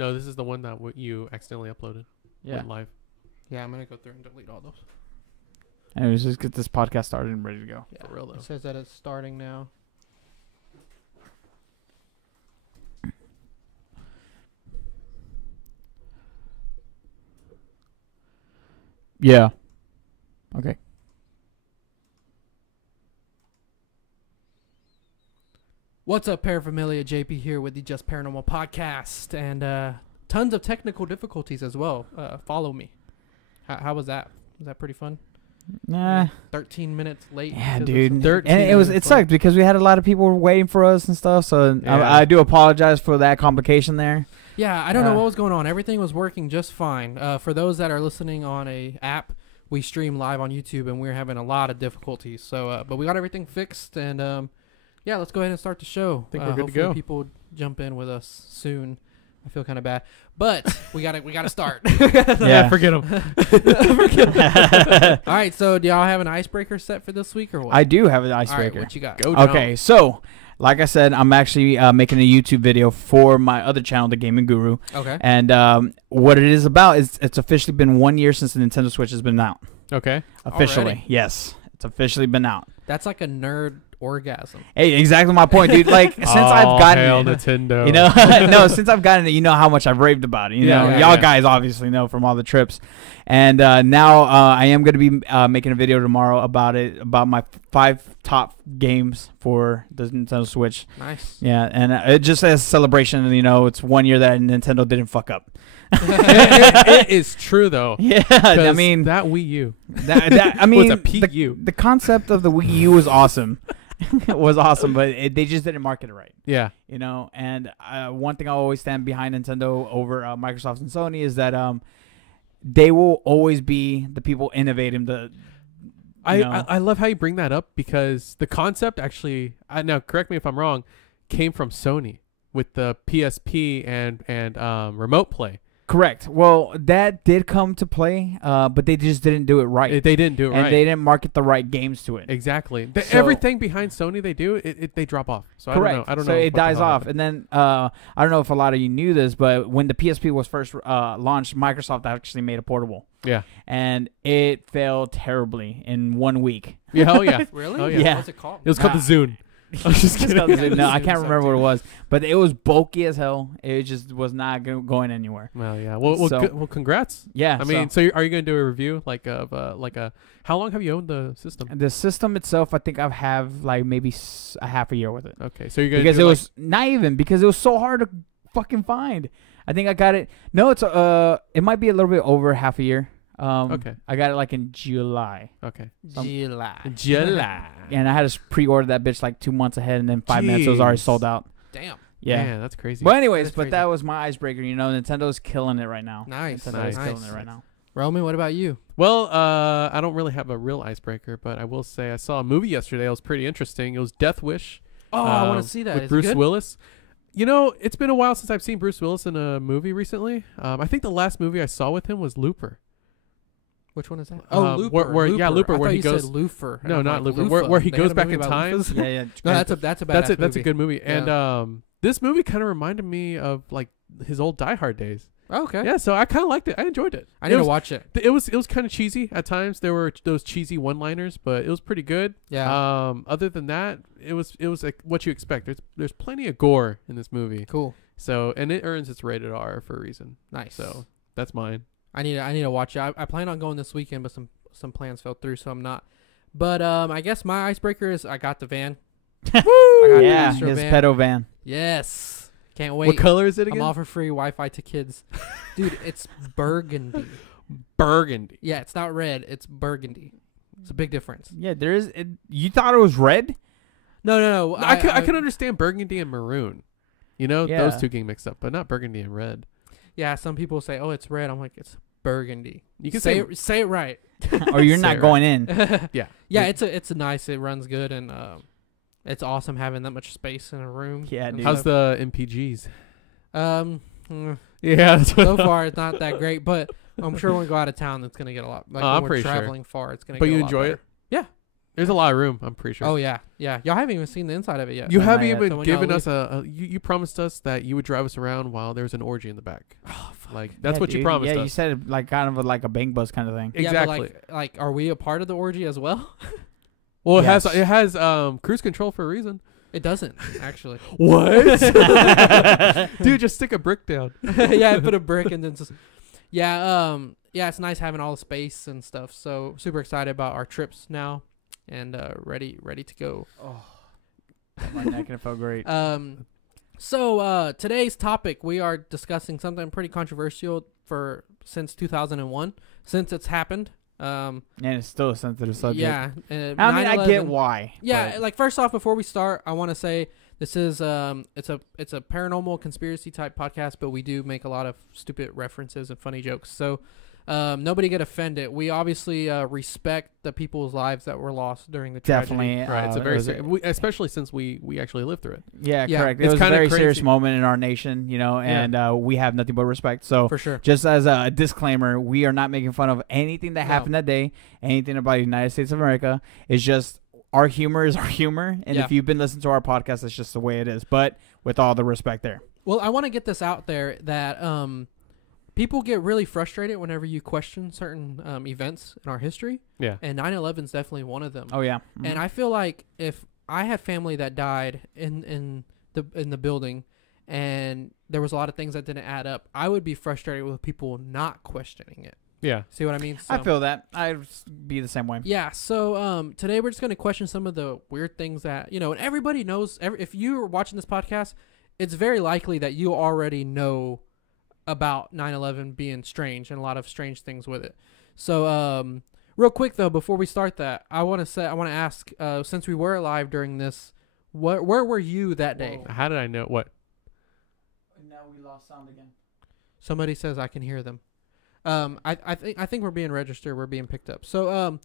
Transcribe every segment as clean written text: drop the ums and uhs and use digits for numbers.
No, this is the one that you accidentally uploaded. Yeah. Went live. Yeah, I'm gonna go through and delete all those. Anyways, just get this podcast started and ready to go. Yeah, For real though. it says that it's starting now. Yeah. Okay. What's up, Paraphernalia? JP here with the Just Paranormal podcast, and tons of technical difficulties as well. Follow me. How was that? Was that pretty fun? Nah. 13 minutes late. Yeah, because of dude. some- 13 And it minutes sucked because we had a lot of people waiting for us and stuff. So Yeah. I do apologize for that complication there. Yeah, I don't know what was going on. Everything was working just fine. For those that are listening on a app, we stream live on YouTube, and we're having a lot of difficulties. So, but we got everything fixed, and yeah, let's go ahead and start the show. I think we're good to hopefully go. People jump in with us soon. I feel kind of bad, but we gotta start. Yeah. Forget them. All right, so do y'all have an icebreaker set for this week or what? I do have an All right, icebreaker. what you got? Go down. Okay, so like I said, I'm actually making a YouTube video for my other channel, The Gaming Guru. Okay. And what it is about is it's officially been 1 year since the Nintendo Switch has been out. Okay. Officially. Already? Yes. It's officially been out. That's like a nerd orgasm. Hey, exactly my point, dude. Like, since I've gotten hail it, Nintendo. you know, no, since I've gotten it, you know how much I've raved about it. You know, y'all guys obviously know from all the trips. And now I am going to be making a video tomorrow about it, about my 5 top games for the Nintendo Switch. Nice. Yeah, and it just as a celebration, you know, it's 1 year that Nintendo didn't fuck up. it is true though. Yeah, I 'Cause mean, that Wii U. I mean, What's a PU? the concept of the Wii U was awesome. It was awesome, but they just didn't market it right. Yeah. You know, and one thing I always stand behind Nintendo over Microsoft and Sony is that they will always be the people innovating the. I love how you bring that up because the concept actually, now correct me if I'm wrong, came from Sony with the PSP and remote play. Correct. Well, that did come to play, but they just didn't do it right. They didn't do it and right. they didn't market the right games to it. Exactly. So- Everything behind Sony they do, they drop off. So Correct. I don't so know. it dies off, and then I don't know if a lot of you knew this, but when the PSP was first launched, Microsoft actually made a portable. Yeah. And it failed terribly in 1 week. Yeah. Oh yeah. Really? Oh, yeah. Yeah. What's it called? It was called the Zune. I'm just kidding. No, I can't remember what it was, but it was bulky as hell. It just was not going anywhere. Well, yeah. Well, So- well, congrats. Yeah. I mean, so are you going to do a review like of how long have you owned the system? the system itself, I think I have like maybe a half a year with it. Okay, so you're going Because to it was not even because it was so hard to fucking find. I think I got it. No, it's it might be a little bit over half a year. Okay. I got it like in July, okay. July. and I had to pre-order that bitch like 2 months ahead, and then 5 minutes it was already Jeez. sold out. Damn. Yeah. Man, that's crazy. But anyways, That's but crazy. that was my icebreaker. You know, Nintendo's killing it right now. Nice. Nintendo's Nice. killing it right now. Roman, what about you? Well, I don't really have a real icebreaker, but I will say I saw a movie yesterday. It was pretty interesting. It was Death Wish. Oh, I want to see that. With Is it Bruce good? Willis. You know, it's been a while since I've seen Bruce Willis in a movie recently. I think the last movie I saw with him was Looper. Which one is that? Oh, Looper. yeah, Looper, I where thought he you goes. said Loofer. and No, I'm not like, Looper. Loofah. Where he They had goes a back movie in about time. loofahs? Yeah. No, that's a badass movie. That's a good movie. Yeah. And this movie kind of reminded me of like his old Die Hard days. Oh, okay. Yeah, so I kind of liked it. I enjoyed it. I need to watch it. It was kind of cheesy at times. There were those cheesy one-liners, but it was pretty good. Yeah. Other than that, it was like what you expect. There's plenty of gore in this movie. Cool. So, and it earns its rated R for a reason. Nice. So that's mine. I need to watch it. I plan on going this weekend, but some plans fell through, so I'm not. But I guess my icebreaker is I got the van. Woo! I got the Yeah, Astro his van. pedo van. Yes. Can't wait. What color is it I'm again? offer free Wi-Fi to kids. Dude, it's burgundy. Burgundy. Yeah, it's not red. It's burgundy. It's a big difference. Yeah, there is. You thought it was red? No. I could understand burgundy and maroon. You know, Yeah. those two getting mixed up, but not burgundy and red. Yeah, some people say, "Oh, it's red." I'm like, "It's burgundy." You can say it right. Or you're Say not it going in. Yeah. Yeah, it's a nice. It runs good, and it's awesome having that much space in a room. Yeah, and dude. How's stuff. the MPGs? Yeah, that's so far it's not that great, but I'm sure when we go out of town, it's gonna get a lot. Like I'm when we're pretty sure. traveling far, it's gonna. But get you a lot enjoy better. it? Yeah. There's a lot of room, I'm pretty sure. Oh yeah, yeah. Y'all haven't even seen the inside of it yet. You No, haven't not yet. even So when given y'all us you promised us that you would drive us around while there's an orgy in the back. Oh, fuck. Like that's Yeah, what you dude. promised Yeah, us. you said it like kind of like a bang bus kind of thing. Yeah, Exactly. but like, are we a part of the orgy as well? Well, Yes. it has cruise control for a reason. It doesn't actually. What? Dude, just stick a brick down. Yeah, I put a brick and then just. Yeah, yeah. It's nice having all the space and stuff. So super excited about our trips now, and ready to go. Oh, my neck and it felt great. So today's topic, we are discussing something pretty controversial since 2001, since it's happened. And it's still a sensitive subject. Yeah. I mean, I get 9/11 why. Yeah, but- like first off, before we start, I want to say this is it's a paranormal conspiracy type podcast, but we do make a lot of stupid references and funny jokes. So nobody get offended. We obviously respect the people's lives that were lost during the tragedy. definitely. Right. It's a it very was especially since we actually lived through it. yeah, Yeah. correct. It It's was a kinda very crazy. serious moment in our nation, you know, and we have nothing but respect. So For sure. just as a disclaimer, we are not making fun of anything that No. happened that day, anything about the United States of America. It's just our humor is our humor. And Yeah. if you've been listening to our podcast, it's just the way it is. But with all the respect there. Well, I want to get this out there that people get really frustrated whenever you question certain events in our history, Yeah. and 9/11 is definitely one of them. Oh, yeah. Mhm. And I feel like if I had family that died in the building, and there was a lot of things that didn't add up, I would be frustrated with people not questioning it. Yeah. See what I mean? I So- feel that. I'd be the same way. Yeah, so today we're just going to question some of the weird things that, and everybody knows, if you're watching this podcast, it's very likely that you already know about 9/11 being strange and a lot of strange things with it. So real quick though, before we start that, I want to ask, since we were alive during this, where were you that day? How did I know what? Now we lost sound again. Somebody says I can hear them. I think we're being registered. We're being picked up. So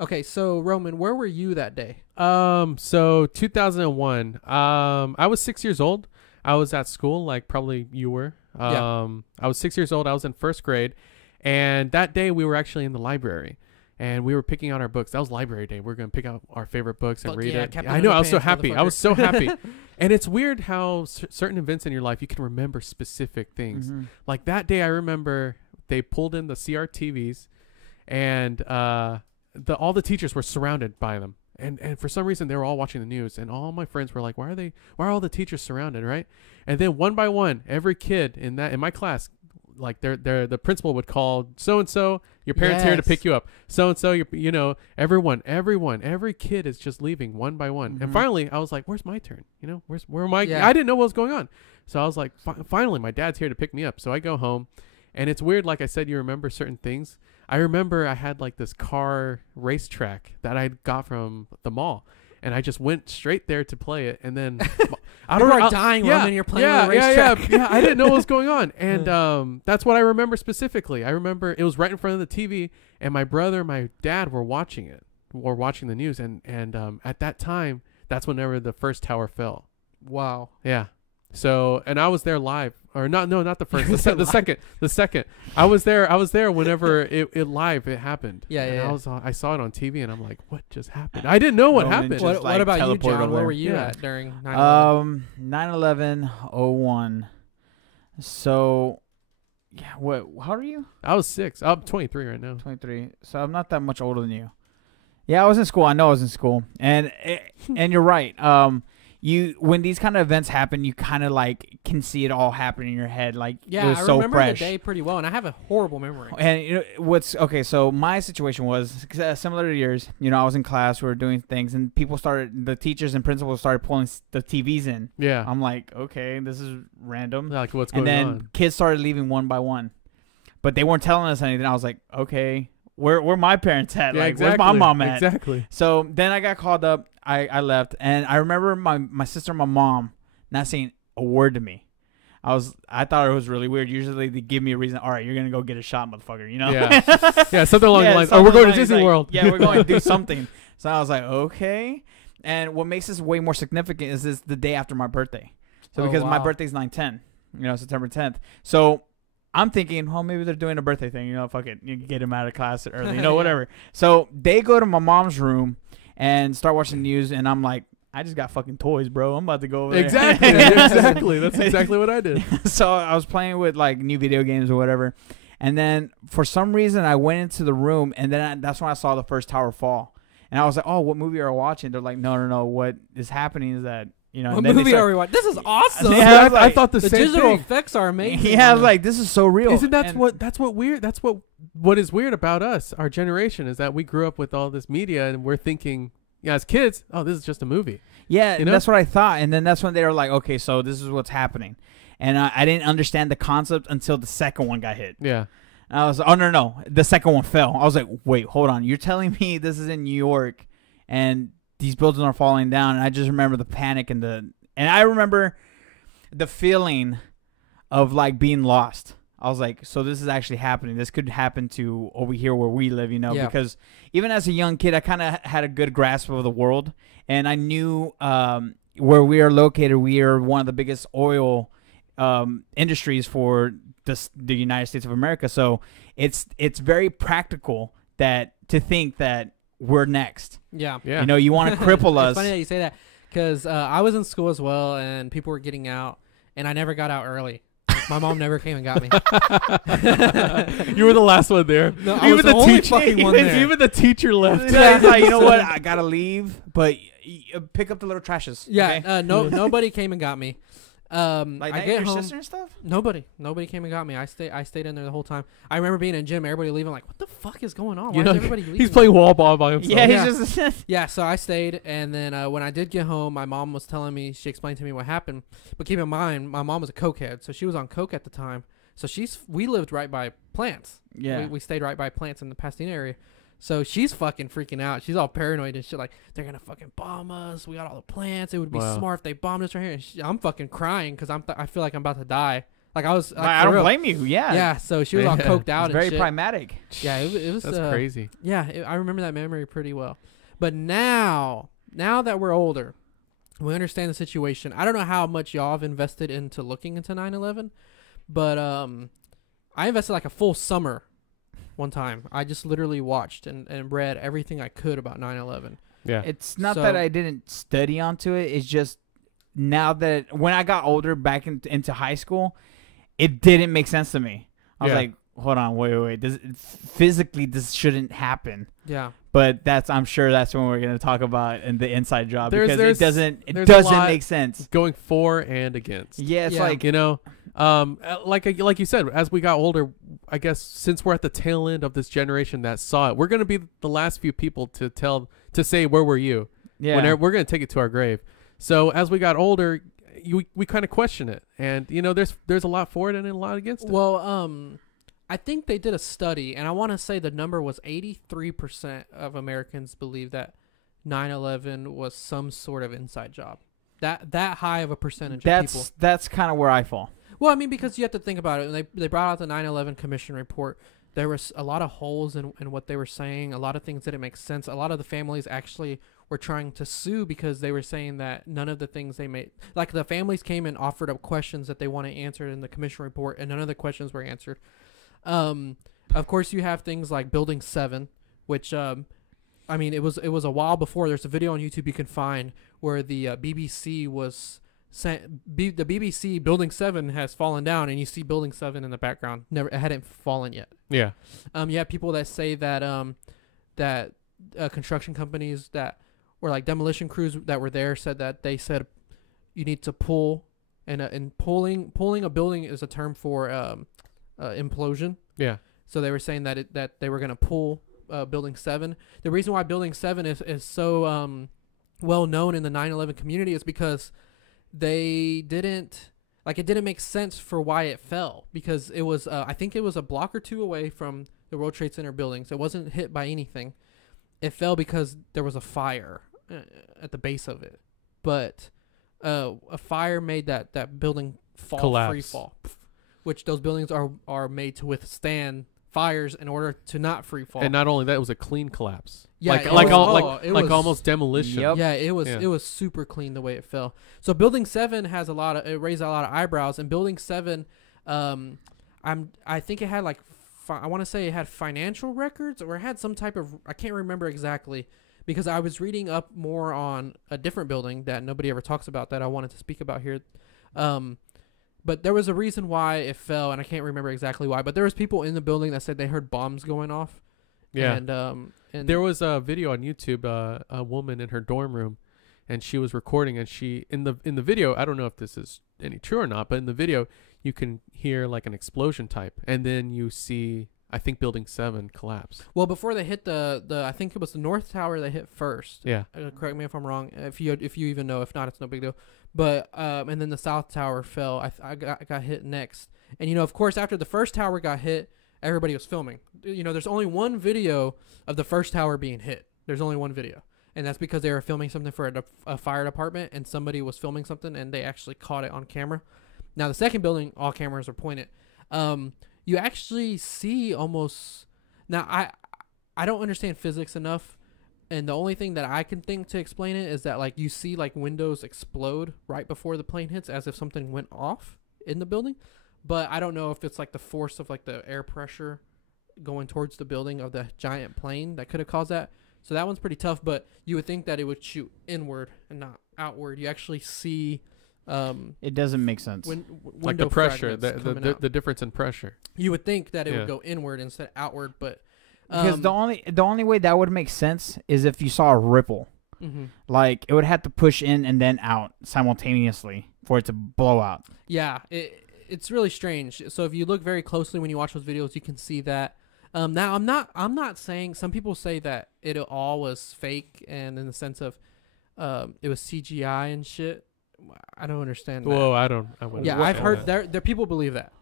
okay. So Roman, where were you that day? So 2001. I was 6 years old. I was at school, like probably you were. Yeah. I was 6 years old. I was in first grade, and that day we were actually in the library, and we were picking out our books. That was library day. We are gonna pick out our favorite books and Fuck read yeah, it. Captain I know. I was so Underpants, happy. I motherfucker. was so happy. And it's weird how certain events in your life you can remember specific things. Mhm. Like that day, I remember they pulled in the CRTVs, and all the teachers were surrounded by them. And for some reason they were all watching the news, and all my friends were like, why are all the teachers surrounded, right? And then one by one, every kid in my class, like the principal would call so and so, your parents here to Yes. pick you up. So and so, every kid is just leaving one by one. And Mhm. finally, I was like, where's my turn? Where am I? Yeah. I didn't know what was going on, so I was like, finally, my dad's here to pick me up. So I go home, and it's weird. Like I said, you remember certain things. I remember I had like this car racetrack that I got from the mall, and I just went straight there to play it. And then I People don't know. are dying, Roman. You're playing on a racetrack. Yeah. I didn't know what was going on, and that's what I remember specifically. I remember it was right in front of the TV, and my brother and my dad were watching it, or watching the news, and at that time, that's whenever the first tower fell. Wow. Yeah. So, and I was there live, or not the first, the second. I was there whenever it happened. Yeah, and yeah. I saw it on TV, and I'm like, what just happened? I didn't know what Roman happened. just, What like, about you, teleport John? over Where there. were you Yeah. at during 9/11? 9/11/01. So, yeah. What? How old are you? I was 6. I'm 23 right now. 23. So I'm not that much older than you. Yeah, I was in school. I know I was in school, and you're right. When these kind of events happen, you kind of like can see it all happen in your head. Like Yeah, it was I so remember fresh. the day pretty well, and I have a horrible memory. And what's okay? So my situation was similar to yours. I was in class. We were doing things, and the teachers and principals started pulling the TVs in. Yeah. I'm like, okay, this is random. Like what's And going then on? kids started leaving one by one, but they weren't telling us anything. I was like, okay, where my parents at? Yeah, Like, exactly. where's my mom at? Exactly. So then I got called up. I left, and I remember my sister and my mom not saying a word to me. I thought it was really weird. Usually they give me a reason. All right, you're gonna go get a shot, motherfucker. Yeah. Yeah, something along the lines. Oh, something we're going to like- Disney like, World. Yeah, we're going to do something. So I was like, okay. And what makes this way more significant is this the day after my birthday. So Oh, because my wow. birthday's 9/10, September 10th. So I'm thinking, well, maybe they're doing a birthday thing. Fuck it, you can get him out of class early, Yeah. whatever. So they go to my mom's room, and start watching the news, and I'm like, I just got fucking toys, bro. I'm about to go over there. Exactly. Exactly. That's exactly what I did. So I was playing with like new video games or whatever, and then for some reason I went into the room, and then that's when I saw the first tower fall, and I was like, oh, what movie are we watching? They're like, no. What is happening is that, you know, What movie are we watching? This is awesome. Yeah, I thought the same digital thing. effects are amazing. Yeah, I was like, this is so real. Isn't that's what weird? That's what is weird about us, our generation, is that we grew up with all this media, and we're thinking, yeah, as kids, oh, this is just a movie. Yeah, you know? That's what I thought. And then that's when they were like, okay, so this is what's happening. And I didn't understand the concept until the second one got hit. Yeah. And I was like, oh, no. The second one fell. I was like, wait, hold on. You're telling me this is in New York and these buildings are falling down? And I just remember the panic and I remember the feeling of like being lost. I was like, so this is actually happening. This could happen to over here where we live, you know, because even as a young kid, I kind of had a good grasp of the world. And I knew where we are located, we are one of the biggest oil industries for the United States of America. So it's very practical to think that we're next. Yeah. You know, you want to cripple us. It's funny that you say that because I was in school as well, and people were getting out, and I never got out early. My mom never came and got me. You were the last one there. No, I was the only fucking one there. Even the teacher left. Yeah, he's like, you know what? I gotta leave, but pick up the little trashes. Yeah, okay? Nobody came and got me. Like I that, get your home. sister and stuff. Nobody came and got me. I stayed in there the whole time. I remember being in gym, everybody leaving. Like, what the fuck is going on? Why You know, is everybody leaving? he's playing wall ball by himself. Yeah, Yeah. he's just. Yeah, so I stayed, and then when I did get home, my mom was telling me, she explained to me what happened. But keep in mind, my mom was a cokehead, so she was on coke at the time. So we lived right by plants. Yeah. We stayed right by plants in the Pasadena area. So she's fucking freaking out. She's all paranoid and shit. Like, they're gonna fucking bomb us. We got all the plants. It would be smart if they bombed us right here. And I'm fucking crying because I feel like I'm about to die. Like I was. Like, I don't blame you. Yeah. Yeah. So she was all coked out. It's very and shit. pragmatic. Yeah. It was. That's crazy. Yeah. I remember that memory pretty well. But now that we're older, we understand the situation. I don't know how much y'all have invested into looking into 9/11, but I invested like a full summer. One time, I just literally watched and read everything I could about 9/11. Yeah. It's not that I didn't study onto it. It's just now that when I got older, back into high school, it didn't make sense to me. I was like, hold on, wait. Physically, this shouldn't happen. Yeah. But I'm sure that's when we're going to talk about in the inside job because it doesn't make sense. Going for and against. Yeah, it's like, you know, like you said, as we got older, I guess since we're at the tail end of this generation that saw it, we're going to be the last few people to say, where were you? Yeah. We're going to take it to our grave. So as we got older, we kind of question it. And, you know, there's a lot for it and a lot against it. Well, I think they did a study, and I want to say the number was 83% of Americans believe that 9/11 was some sort of inside job. That high of a percentage of people. That's kind of where I fall. Well, I mean, because you have to think about it. They brought out the 9/11 Commission report. There was a lot of holes in what they were saying. A lot of things didn't make sense. A lot of the families actually were trying to sue because they were saying that none of the things they made, like the families came and offered up questions that they wanted answered in the commission report, and none of the questions were answered. Of course, you have things like Building 7, which I mean, it was a while before. There's a video on YouTube you can find where the BBC was. The BBC Building 7 has fallen down, and you see Building 7 in the background. It hadn't fallen yet. Yeah. You have people that say that construction companies that were like demolition crews that were there said that they said you need to pull, and pulling a building is a term for implosion. Yeah. So they were saying that they were going to pull Building 7. The reason why Building 7 is so well known in the 9/11 community is because it didn't make sense for why it fell, because it was I think it was a block or two away from the World Trade Center buildings. It wasn't hit by anything. It fell because there was a fire at the base of it, but a fire made that building free fall, which those buildings are made to withstand fires in order to not free fall. And not only that, it was a clean collapse. Yeah, like was almost demolition. Yep. Yeah, it was super clean the way it fell. So Building 7 has it raised a lot of eyebrows, and Building 7, I think it had like I want to say it had financial records, or it had some type of, I can't remember exactly, because I was reading up more on a different building that nobody ever talks about that I wanted to speak about here. But there was a reason why it fell, and I can't remember exactly why. But there was people in the building that said they heard bombs going off. Yeah. And There was a video on YouTube, a woman in her dorm room, and she was recording, and she in the video, I don't know if this is any true or not, but in the video you can hear like an explosion type, and then you see, I think, Building 7 collapse. well, before they hit the I think it was the North Tower they hit first. Yeah. Correct me if I'm wrong. If you even know, if not, it's no big deal. But and then the South Tower fell. I got hit next, and you know, of course, after the first tower got hit, everybody was filming. You know, there's only one video of the first tower being hit. There's only one video, and that's because they were filming something for a fire department, and somebody was filming something, and they actually caught it on camera. Now the second building, all cameras are pointed. You actually see almost. Now I don't understand physics enough. And the only thing that I can think to explain it is that, like, you see, like, windows explode right before the plane hits as if something went off in the building. But I don't know if it's, like, the force of, like, the air pressure going towards the building of the giant plane that could have caused that. So that one's pretty tough, but you would think that it would shoot inward and not outward. You actually see... it doesn't make sense. Like the pressure, the difference in pressure. You would think that it would go inward instead of outward, but... Because the only way that would make sense is if you saw a ripple. Mm-hmm. Like, it would have to push in and then out simultaneously for it to blow out. Yeah, it's really strange. So if you look very closely when you watch those videos, you can see that. Now I'm not saying, some people say that it all was fake, and in the sense of it was CGI and shit. I don't understand that. Whoa, I wouldn't. Yeah, I've heard there people believe that.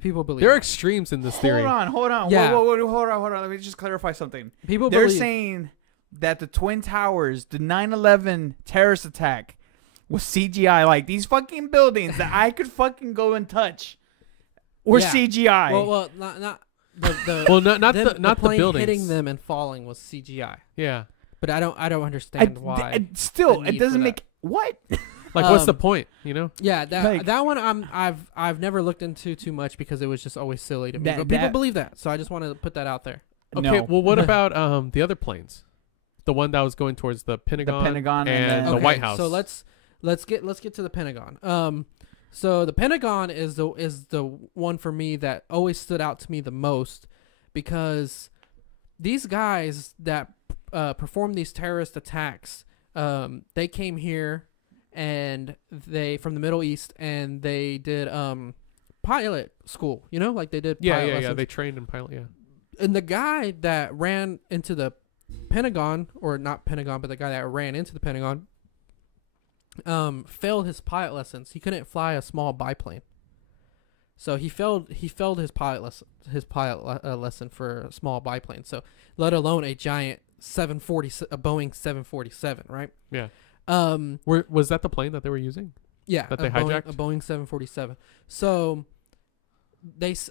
People believe there are that. extremes in this theory. Hold on. Yeah. Whoa, hold on. Let me just clarify something. They're They're saying that the Twin Towers, the 9/11 terrorist attack, was CGI. Like, these fucking buildings that I could fucking go and touch were CGI. Well, not the well, not them, the plane buildings hitting them and falling was CGI. Yeah. But I don't understand why. Still, the it need doesn't for make what. Like, what's the point? You know? Yeah, Like- that one I've never looked into too much because it was just always silly to me. But people believe that, so I just wanted to put that out there. Okay. No. Well, what about the other planes? The one that was going towards the Pentagon, and the Okay, White House. So let's get to the Pentagon. So the Pentagon is the one for me that always stood out to me the most, because these guys that performed these terrorist attacks, they came here, and they from the Middle East, and they did pilot school, you know, like they did pilot lessons. They trained in pilot, And the guy that ran into the Pentagon, or not Pentagon, but the guy that ran into the Pentagon, failed his pilot lessons. He couldn't fly a small biplane, so he failed his pilot lesson for a small biplane. So let alone a giant a Boeing 747, right? Yeah. Was that the plane that they were using? Yeah, that they hijacked? A Boeing 747. So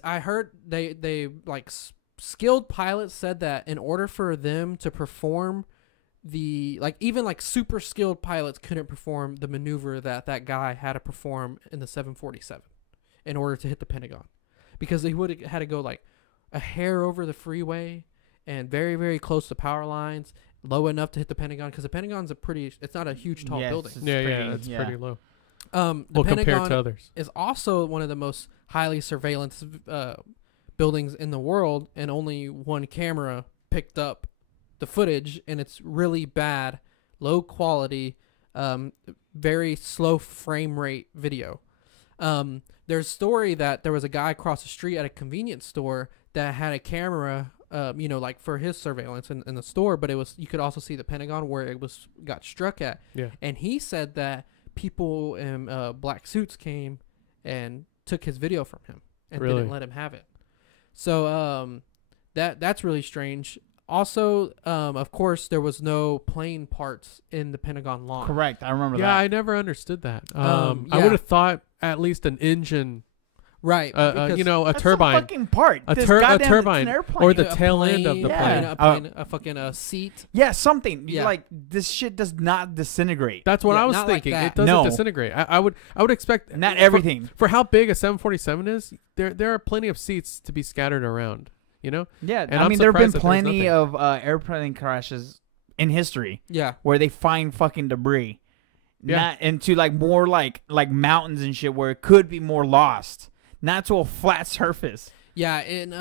I heard they like skilled pilots said that in order for them to perform even super skilled pilots couldn't perform the maneuver that guy had to perform in the 747 in order to hit the Pentagon, because they would have had to go like a hair over the freeway and very, very close to power lines, low enough to hit the Pentagon, because the Pentagon's it's not a huge tall building. It's pretty low. The compared Pentagon to others, is also one of the most highly surveillance buildings in the world, and only one camera picked up the footage, and it's really bad, low quality, very slow frame rate video. There's a story that there was a guy across the street at a convenience store that had a camera, like for his surveillance in the store, but you could also see the Pentagon where it got struck at. Yeah. And he said that people in black suits came and took his video from him and didn't let him have it. So that's really strange. Also, of course, there was no plane parts in the Pentagon lawn. Correct. I remember that. Yeah, I never understood that. I yeah. would have thought at least an engine, right? a That's turbine, some fucking part. a This turbine, it's an airplane. or the tail end of the Yeah. plane. A fucking seat. Yeah, something. Yeah. Like, this shit does not disintegrate. That's what Yeah, I was not like thinking. that. It doesn't No. disintegrate. I would expect Not everything. for how big a 747 is. There are plenty of seats to be scattered around. You know. Yeah, And I I'm mean, there have been surprised that there's plenty nothing. of airplane crashes in history Yeah. where they find fucking debris. Yeah. Not into like more like mountains and shit where it could be more lost. Not to a flat surface. Yeah, and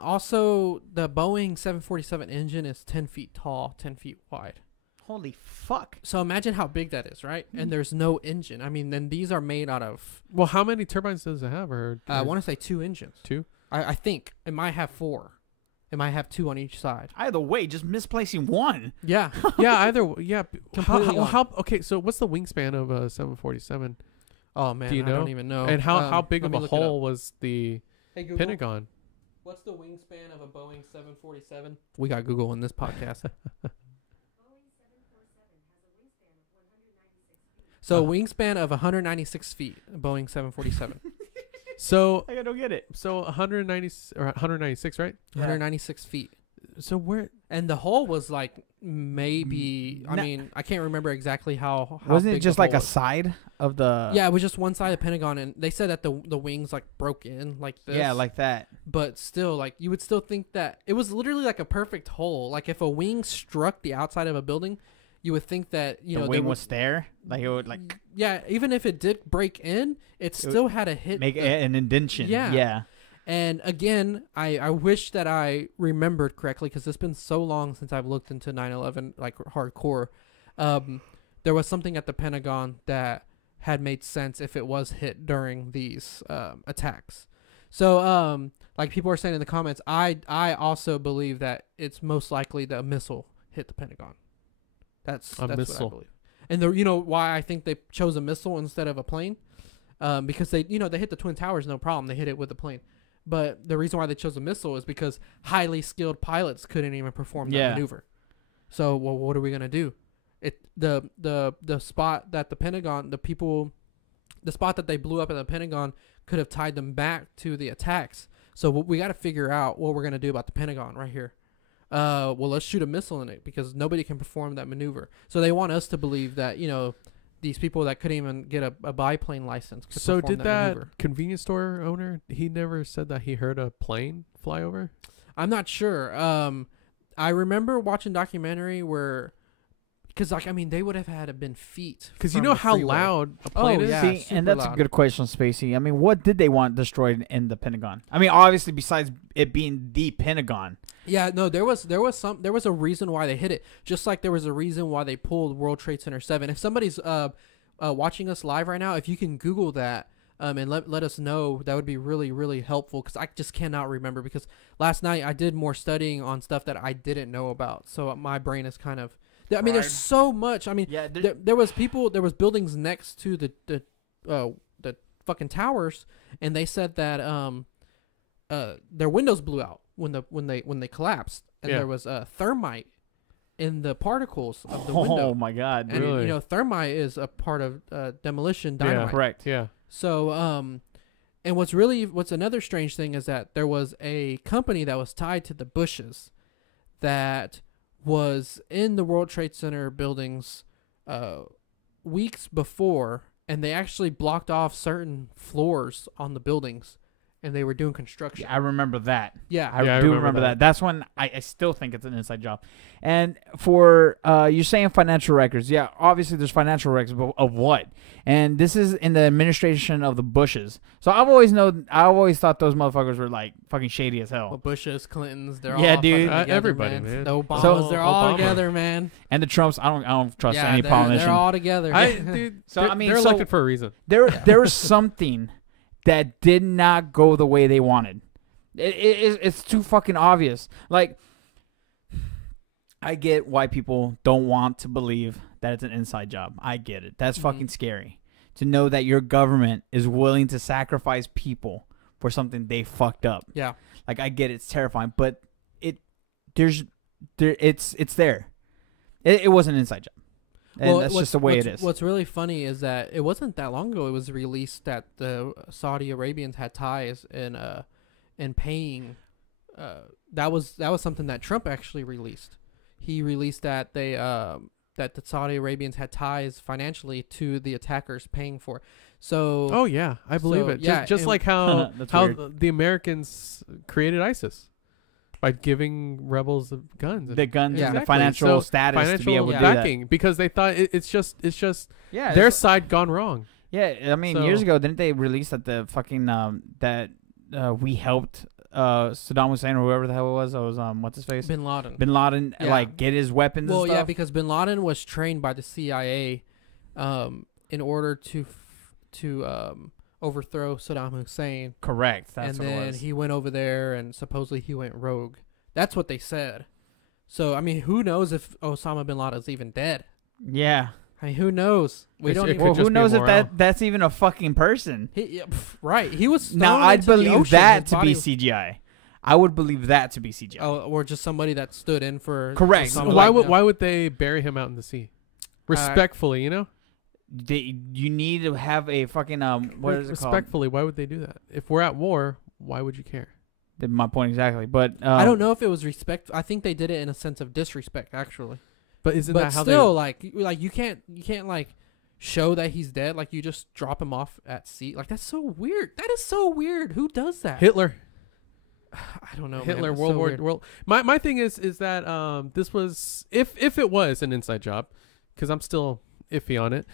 also the Boeing 747 engine is 10 feet tall, 10 feet wide. Holy fuck. So imagine how big that is, right? And there's no engine. I mean, then these are made out of, Well, how many turbines does it have? I want to say 2 engines. 2? I think it might have 4. It might have 2 on each side. Either way, just misplacing one. Yeah. Yeah, either yeah. Completely How okay? So what's the wingspan of a 747? Oh man, Do you I know? don't even know. And how big let of me a look it up. hole was the Hey, Google, Pentagon? what's the wingspan of a Boeing 747? We got Google in this podcast. So wingspan of 196 feet, Boeing 747. So I don't get it. so 190 or 196, right? 196 feet. So where? And the hole was like maybe, I Nah. mean, I can't remember exactly how Wasn't it big just the like hole a was. side of the... Yeah, it was just one side of the Pentagon, and they said that the wings like broke in like this. Yeah, like that. But still, like you would still think that it was literally like a perfect hole. Like if a wing struck the outside of a building, you would think that The there wing would- was there. Like it would like yeah, even if it did break in, it still had a hit. make the- an indentation. Yeah. Yeah. And again, I wish that I remembered correctly because it's been so long since I've looked into 9/11 like hardcore. There was something at the Pentagon that had made sense if it was hit during these attacks. So like people are saying in the comments, I also believe that it's most likely that a missile hit the Pentagon. That's what I missile. believe. And the why I think they chose a missile instead of a plane, because they they hit the Twin Towers no problem. They hit it with a plane. But the reason why they chose a missile is because highly skilled pilots couldn't even perform that Yeah. maneuver. So, well, what are we gonna do? The spot that the Pentagon, the spot that they blew up at the Pentagon could have tied them back to the attacks. So we got to figure out what we're gonna do about the Pentagon right here. Well, let's shoot a missile in it because nobody can perform that maneuver. So they want us to believe that these people that couldn't even get a biplane license could So perform did that maneuver. convenience store owner? He never said that he heard a plane fly over. I'm not sure. I remember watching a documentary where, because they would have had to been feet. Because you from know the how freeway. loud a plane is. yeah. See, super and that's loud. a good question, Spacey. I mean, what did they want destroyed in the Pentagon? I mean, obviously, besides it being the Pentagon. Yeah, no, there was a reason why they hit it. Just like there was a reason why they pulled World Trade Center 7. If somebody's watching us live right now, if you can Google that and let us know, that would be really, really helpful because I just cannot remember because last night I did more studying on stuff that I didn't know about. So my brain is kind of, I mean, there's so much. I mean, Yeah, there was buildings next to the fucking towers, and they said that their windows blew out when they collapsed, and Yeah. there was thermite in the particles of the oh window. my God. And Really? thermite is a part of demolition Yeah. dynamite. Correct. Yeah. So and what's another strange thing is that there was a company that was tied to the Bushes that was in the World Trade Center buildings weeks before, and they actually blocked off certain floors on the buildings, and they were doing construction. Yeah, I remember that. Yeah. I Yeah, I do remember remember that. that. That's when I still think it's an inside job. And for you're saying financial records, yeah, obviously there's financial records, but of what? And this is in the administration of the Bushes. So I always thought those motherfuckers were like fucking shady as hell. Well, Bushes, Clintons, they're Yeah, all dude. fucking together, Everybody, man. The Obamas, So- they're all Obama. together, man. And the Trumps, I don't trust Yeah, any they're politician. all together. Dude. So, they're, I mean, they're so- elected for a reason. There was something that did not go the way they wanted. It's too fucking obvious. Like, I get why people don't want to believe that it's an inside job. I get it. That's fucking scary. To know that your government is willing to sacrifice people for something they fucked up. Yeah. Like, I get it. It's terrifying, but it's there. It was an inside job. And that's just the way it is. What's really funny is that it wasn't that long ago it was released that the Saudi Arabians had ties in paying. That was something that Trump actually released. He released that that the Saudi Arabians had ties financially to the attackers paying for. So Oh yeah, I believe So, it. yeah, Just and- like how That's how weird. the Americans created ISIS by giving rebels the guns. The guns Yeah. and the Exactly. financial So, status to be financial able to do backing, because they thought it's just that. Yeah, their it's- side gone wrong. yeah. I mean, So- years ago, didn't they release that the fucking that we helped Saddam Hussein or whoever the hell it was? It was what's his face? Bin Laden. Bin Laden, Yeah. like get his weapons. Well, and yeah, stuff? because Bin Laden was trained by the CIA, in order to overthrow Saddam Hussein, Correct. That's and what then it was. he went over there and supposedly he went rogue. That's what they said. So I mean, who knows if Osama bin Laden is even dead? Yeah. I mean, who knows? We It's- don't it even. could Well, just who be knows if morale. that's even a fucking person? Right. He was Now, thrown I'd into the believe ocean. that His to body be was- CGI. I would believe that to be CGI. Oh, or just somebody that stood in for. Correct. Osama Why bin would Laden. why would they bury him out in the sea? Respectfully, you know. You need to have a fucking what is it called? Respectfully, why would they do that? If we're at war, why would you care? My point exactly. But I don't know if it was respect. I think they did it in a sense of disrespect, actually. But isn't But that how still, like you can't like show that he's dead. Like you just drop him off at sea. Like that's so weird. That is so weird. Who does that? Hitler? I don't know. Hitler, man. It's World so War weird. World. My thing is that this was if it was an inside job, because I'm still iffy on it.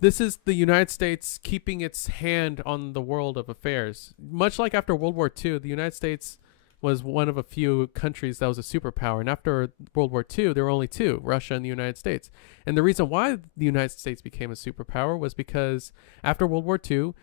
This is the United States keeping its hand on the world of affairs. Much like after World War II, the United States was one of a few countries that was a superpower. And after World War II, there were only two, Russia and the United States. And the reason why the United States became a superpower was because after World War II,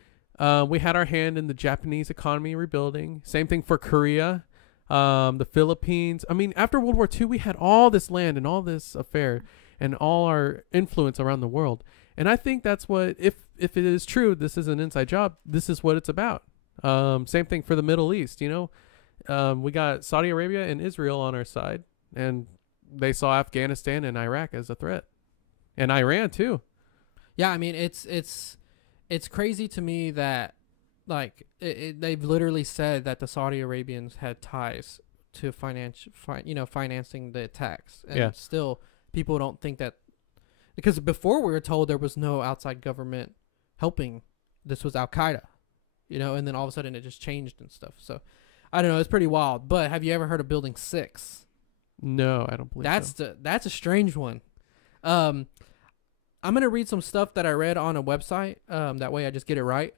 we had our hand in the Japanese economy rebuilding. Same thing for Korea, the Philippines. I mean, after World War II, we had all this land and all this affair and all our influence around the world. And I think that's what, if it is true, this is an inside job, this is what it's about. Same thing for the Middle East, you know. We got Saudi Arabia and Israel on our side, and they saw Afghanistan and Iraq as a threat. And Iran, too. Yeah, I mean it's crazy to me that like they've literally said that the Saudi Arabians had ties to financing the attacks, and Yeah. still people don't think that, because before we were told there was no outside government helping. This was Al Qaeda, and then all of a sudden it just changed and stuff. So I don't know, it's pretty wild. But have you ever heard of Building 6? No, I don't believe so. That's a strange one. I'm gonna read some stuff that I read on a website. That way I just get it right.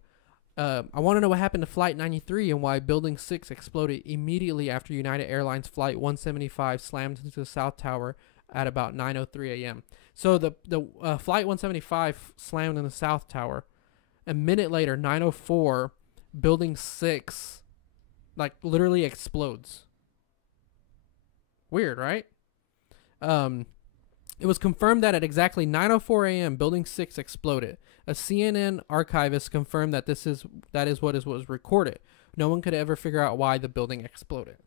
I want to know what happened to Flight 93 and why Building 6 exploded immediately after United Airlines Flight 175 slammed into the South Tower at about 9:03 a.m. So the Flight 175 slammed in the South Tower. A minute later, 9:04, Building 6 like literally explodes. Weird, right? It was confirmed that at exactly 9:04 a.m., Building 6 exploded. A CNN archivist confirmed that that is what was recorded. No one could ever figure out why the building exploded.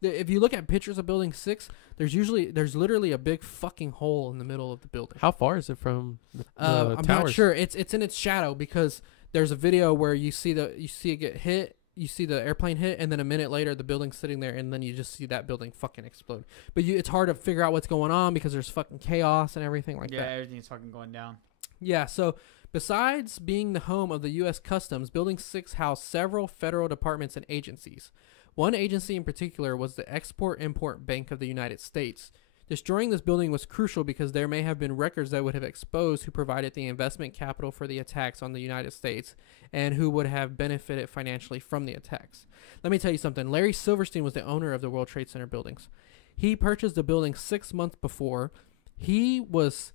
If you look at pictures of Building 6, there's literally a big fucking hole in the middle of the building. How far is it from the I'm towers? not sure. It's in its shadow, because there's a video where you see it get hit. You see the airplane hit, and then a minute later, the building's sitting there, and then you just see that building fucking explode. But it's hard to figure out what's going on because there's fucking chaos and everything like that. Everything's fucking going down. Yeah, so besides being the home of the U.S. Customs, Building 6 housed several federal departments and agencies. One agency in particular was the Export-Import Bank of the United States. Destroying this building was crucial because there may have been records that would have exposed who provided the investment capital for the attacks on the United States and who would have benefited financially from the attacks. Let me tell you something. Larry Silverstein was the owner of the World Trade Center buildings. He purchased the building 6 months before. He was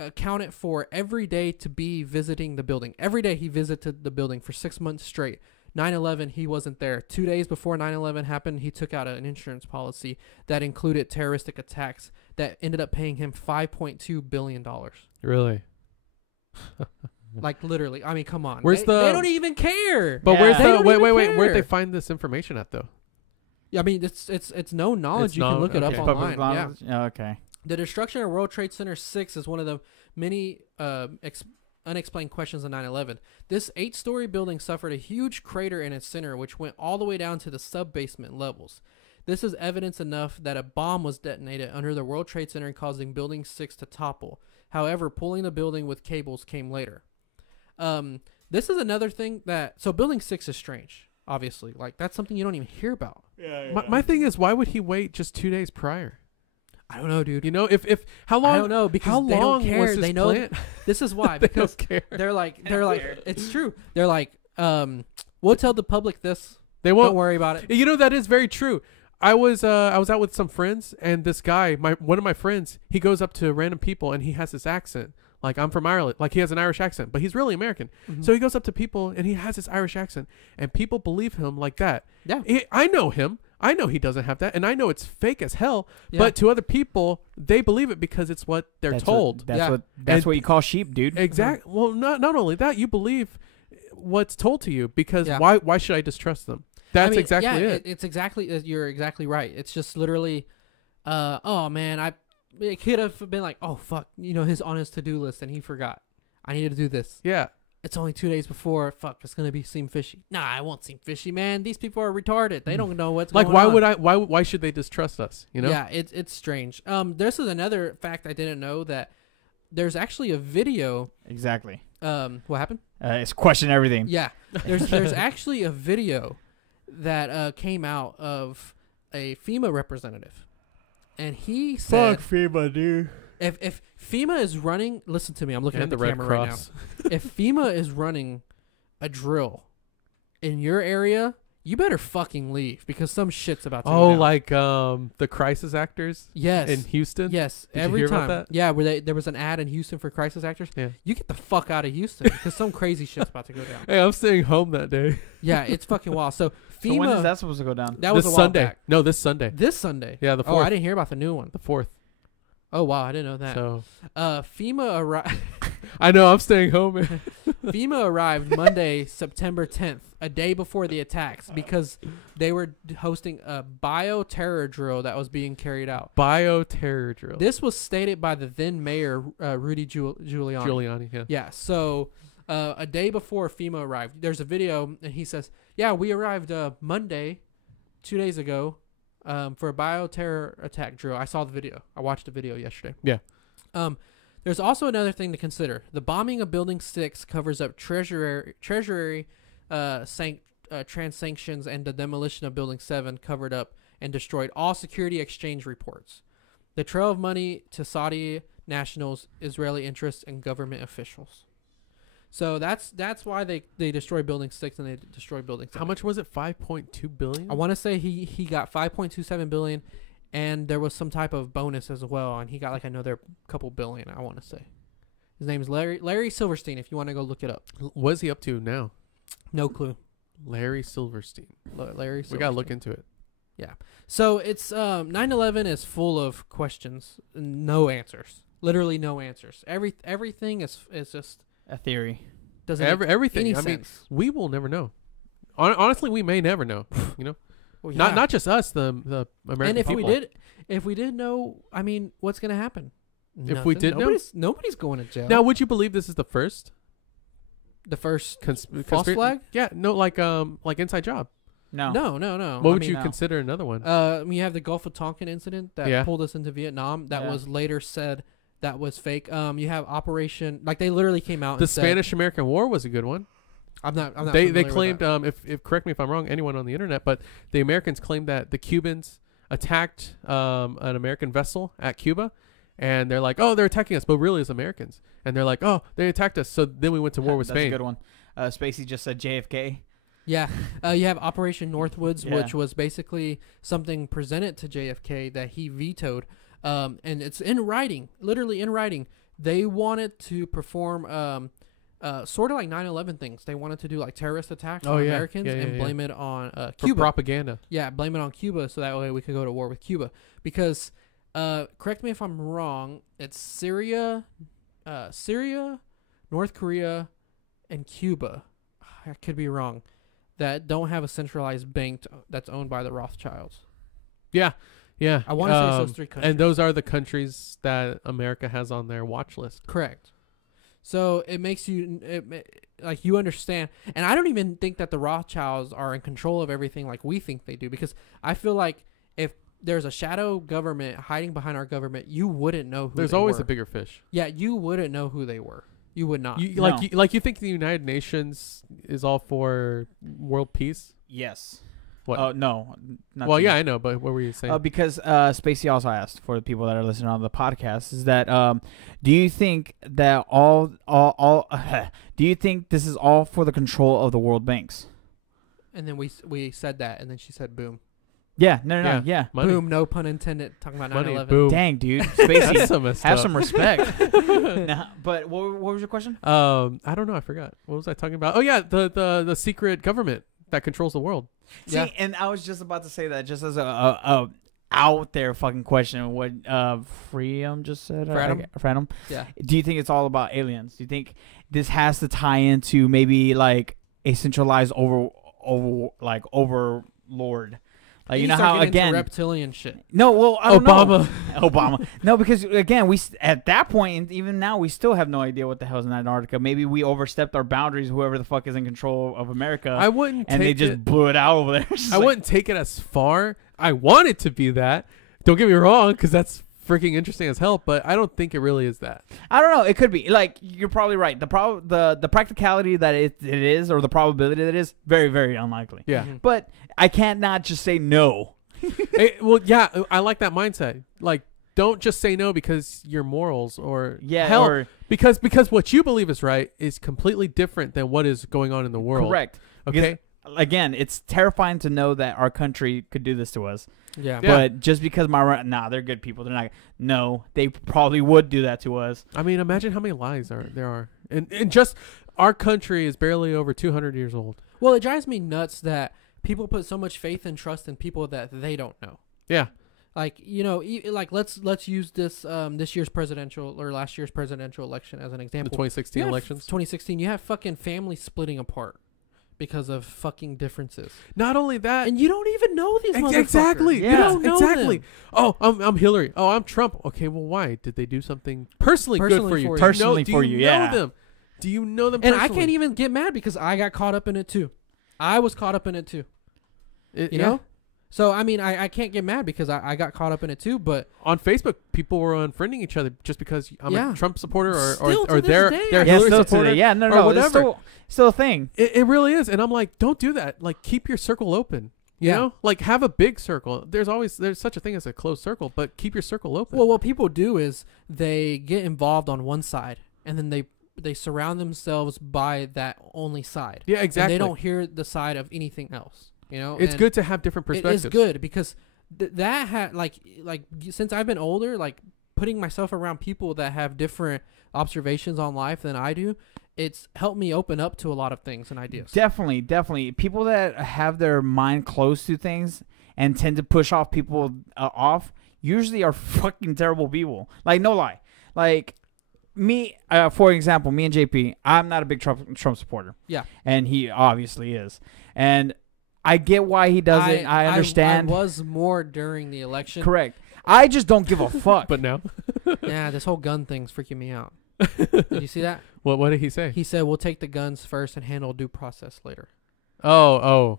accounted for every day to be visiting the building. Every day he visited the building for 6 months straight. 9/11, he wasn't there. 2 days before 9/11 happened, he took out an insurance policy that included terroristic attacks that ended up paying him $5.2 billion. Really? Like, literally. I mean, come on. Where's They don't even care. But Yeah. where's They the don't wait? even Where'd they care. find this information at though? Yeah, I mean, it's known knowledge. It's You can known- look it okay. up Public online. Yeah. knowledge? Yeah, okay. The destruction of World Trade Center 6 is one of the many unexplained questions of 9/11. This 8-story building suffered a huge crater in its center, which went all the way down to the sub-basement levels. This is evidence enough that a bomb was detonated under the World Trade Center, causing Building 6 to topple. However, pulling the building with cables came later. This is another thing so Building 6 is strange. Obviously, like that's something you don't even hear about. My thing is, why would he wait just 2 days prior? I don't know, dude. You know, if how long? I don't know because how they long don't care. was his They know plan? this is why They because don't care. they're like it's true. They're like we'll tell the public this. They won't Don't worry about it. You know, that is very true. I was out with some friends, and this guy, one of my friends, he goes up to random people and he has this accent. Like, I'm from Ireland. Like, he has an Irish accent, but he's really American. Mm-hmm. So he goes up to people and he has this Irish accent, and people believe him like that. Yeah. I know him. I know he doesn't have that, and I know it's fake as hell. Yeah. But to other people, they believe it because it's what they're told. That's what you call sheep, dude. Exactly. Well, not only that, you believe what's told to you because Yeah. why should I distrust them? That's exactly it. It's exactly you're exactly right. It's just literally, oh man, it could have been like, oh fuck, his on his to-do list and he forgot. I need to do this. Yeah. It's only 2 days before. Fuck, it's gonna seem fishy. Nah, it won't seem fishy, man. These people are retarded. They don't know what's like. going on. Why should they distrust us? You know? Yeah, it's strange. This is another fact I didn't know that there's actually a video. Exactly. What happened? It's question everything. Yeah, there's actually a video that came out of a FEMA representative, and he said, "Fuck FEMA, dude." If FEMA is running, listen to me. I'm looking at the Red camera Cross. right now. If FEMA is running a drill in your area, you better fucking leave because some shit's about to go down. Like the crisis actors. Yes. In Houston. Yes. Did every you hear time. about that? Yeah, where there was an ad in Houston for crisis actors. Yeah. You get the fuck out of Houston because some crazy shit's about to go down. Hey, I'm staying home that day. Yeah, it's fucking wild. So FEMA. So when is that supposed to go down? That was this a while Sunday. back. No, this Sunday. This Sunday. Yeah, the 4th. Oh, I didn't hear about the new one. The 4th. Oh wow, I didn't know that. So FEMA arrived. I know I'm staying home. FEMA arrived Monday, September 10th, a day before the attacks, because they were hosting a bioterror drill that was being carried out. Bioterror drill. This was stated by the then mayor, Rudy Giuliani. Giuliani, yeah. Yeah, so a day before FEMA arrived, there's a video, and he says, yeah, we arrived Monday, 2 days ago, for a bioterror attack drill. I saw the video. I watched the video yesterday. Yeah. There's also another thing to consider. The bombing of Building 6 covers up Treasury trans-sanctions, and the demolition of Building 7 covered up and destroyed all security exchange reports. The trail of money to Saudi nationals, Israeli interests, and government officials. So that's why they destroyed Building 6 and they destroyed Building 7. How much was it? 5.2 billion? I want to say he got 5.27 billion. And there was some type of bonus as well, and he got like another couple billion, I want to say. His name is Larry Silverstein, if you want to go look it up. What is he up to now? No clue. Larry Silverstein. Larry Silverstein. We got to look into it. Yeah. So it's 9/11 is full of questions, no answers. Literally no answers. Everything is just a theory. Doesn't everything. Any I sense. mean, we will never know. Honestly, we may never know. You know. Well, yeah. Not just us, the American and if people. if we did know, I mean, what's gonna happen? If we did know, nobody's going to jail. Now, would you believe this is the first? The first false flag? Yeah, no, like Inside Job. No. What would you consider another one? You have the Gulf of Tonkin incident that pulled us into Vietnam. That was later said that was fake. You have Operation, like they literally came out. The and Spanish-American War was a good one. I'm not. They claimed, if correct me if I'm wrong, anyone on the internet, but the Americans claimed that the Cubans attacked an American vessel at Cuba, and they're like, oh, they're attacking us, but really it's Americans, and they're like, oh, they attacked us, so then we went to war with Spain. That's a good one. Spacey just said JFK. Yeah, you have Operation Northwoods, which was basically something presented to JFK that he vetoed, and it's in writing, literally in writing. They wanted to perform sort of like 9/11 things. They wanted to do like terrorist attacks on Americans and blame it on Cuba. For propaganda. Yeah, blame it on Cuba so that way we could go to war with Cuba. Because, correct me if I'm wrong, it's Syria, North Korea, and Cuba. I could be wrong. That don't have a centralized bank that's owned by the Rothschilds. Yeah. I want to say it's those three countries. And those are the countries that America has on their watch list. Correct. So it makes you like you understand, and I don't even think that the Rothschilds are in control of everything like we think they do, because I feel like if there's a shadow government hiding behind our government, you wouldn't know who. There's they always were. a bigger fish. Yeah, you wouldn't know who they were. You would not. You No. you think the United Nations is all for world peace? Yes. What? Oh no. Not Well, to yeah, me. I know, but what were you saying? Because Spacey also asked, for the people that are listening on the podcast, is that do you think that all do you think this is all for the control of the world banks? And then we said that, and then she said, "Boom, Yeah, no, yeah. Money. boom." No pun intended. Talking about Money. 9/11. Boom. Dang, dude, That's Spacey, so messed have up. some respect. Nah, but what was your question? I don't know. I forgot. What was I talking about? Oh yeah, the secret government that controls the world. See, Yeah. and I was just about to say that just as a out there fucking question. What Freedom just said? Freedom. Yeah. Do you think it's all about aliens? Do you think this has to tie into maybe like a centralized overlord? Like, you know how again reptilian shit. No, well, I don't know. Obama. Obama. No, because again, at that point, and even now, we still have no idea what the hell's in Antarctica. Maybe we overstepped our boundaries. Whoever the fuck is in control of America, I wouldn't. and take they just it, blew it out over there. I wouldn't take it as far. I want it to be that. Don't get me wrong, because that's freaking interesting as hell. But I don't think it really is that. I don't know. It could be. Like, you're probably right. The practicality that it is, or the probability that it is, very, very unlikely. Yeah. Mhm. But I can't not just say no. Well, yeah. I like that mindset. Like, don't just say no because your morals or Yeah, hell, or because what you believe is right is completely different than what is going on in the world. correct. Okay. Again, it's terrifying to know that our country could do this to us. Yeah. Yeah. But just because they're good people. They're not. No, they probably would do that to us. I mean, imagine how many lies there are, and just our country is barely over 200 years old. Well, it drives me nuts that people put so much faith and trust in people that they don't know. Yeah. Like, like let's use this this year's presidential or last year's presidential election as an The example. 2016 You have elections. 2016, you have fucking families splitting apart because of fucking differences, Not only that, and you don't even know these motherfuckers. exactly. Yeah. You don't know Exactly. them. Oh, I'm Hillary. Oh, I'm Trump. Okay, well, why did they do something personally good Personally for you? for you. Do Personally do for you you, know yeah. them? Do you know them? And personally? I can't even get mad because I got caught up in it too. I was caught up in it too. You yeah. know? So, I mean, I can't get mad because I got caught up in it too, but On Facebook, people were unfriending each other just because I'm Yeah. a Trump supporter Still to or this they're day, they're I- Yeah, Hillary still supporter. today. Yeah, no, or no, whatever. it's still a thing. It really is, and I'm like, don't do that. Like, keep your circle open. You Yeah. know, like have a big circle. There's such a thing as a closed circle, but keep your circle open. well, what people do is they get involved on one side and then they surround themselves by that only side. yeah, exactly. And they don't hear the side of anything else. You know, It's And good to have different perspectives. It is good because that had like since I've been older, like putting myself around people that have different observations on life than I do, it's helped me open up to a lot of things and ideas. Definitely. People that have their mind closed to things and tend to push off people off usually are fucking terrible people. Like, no lie. Like, me, for example, me and JP, I'm not a big Trump supporter. Yeah. And he obviously is. And I get why he does it. I understand. I was more during the election. Correct. I just don't give a fuck. But now, Yeah, this whole gun thing's freaking me out. Did you see that? what did he say? He said we'll take the guns first and handle due process later. Oh,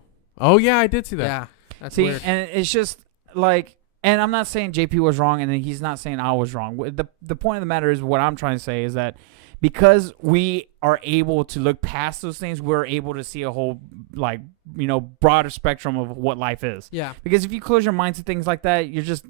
yeah, I did see that. Yeah, that's See, weird. and it's just like, and I'm not saying JP was wrong, and he's not saying I was wrong. The point of the matter is, what I'm trying to say is that because we are able to look past those things, we're able to see a whole, like, broader spectrum of what life is. Yeah, Because if you close your mind to things like that, it's just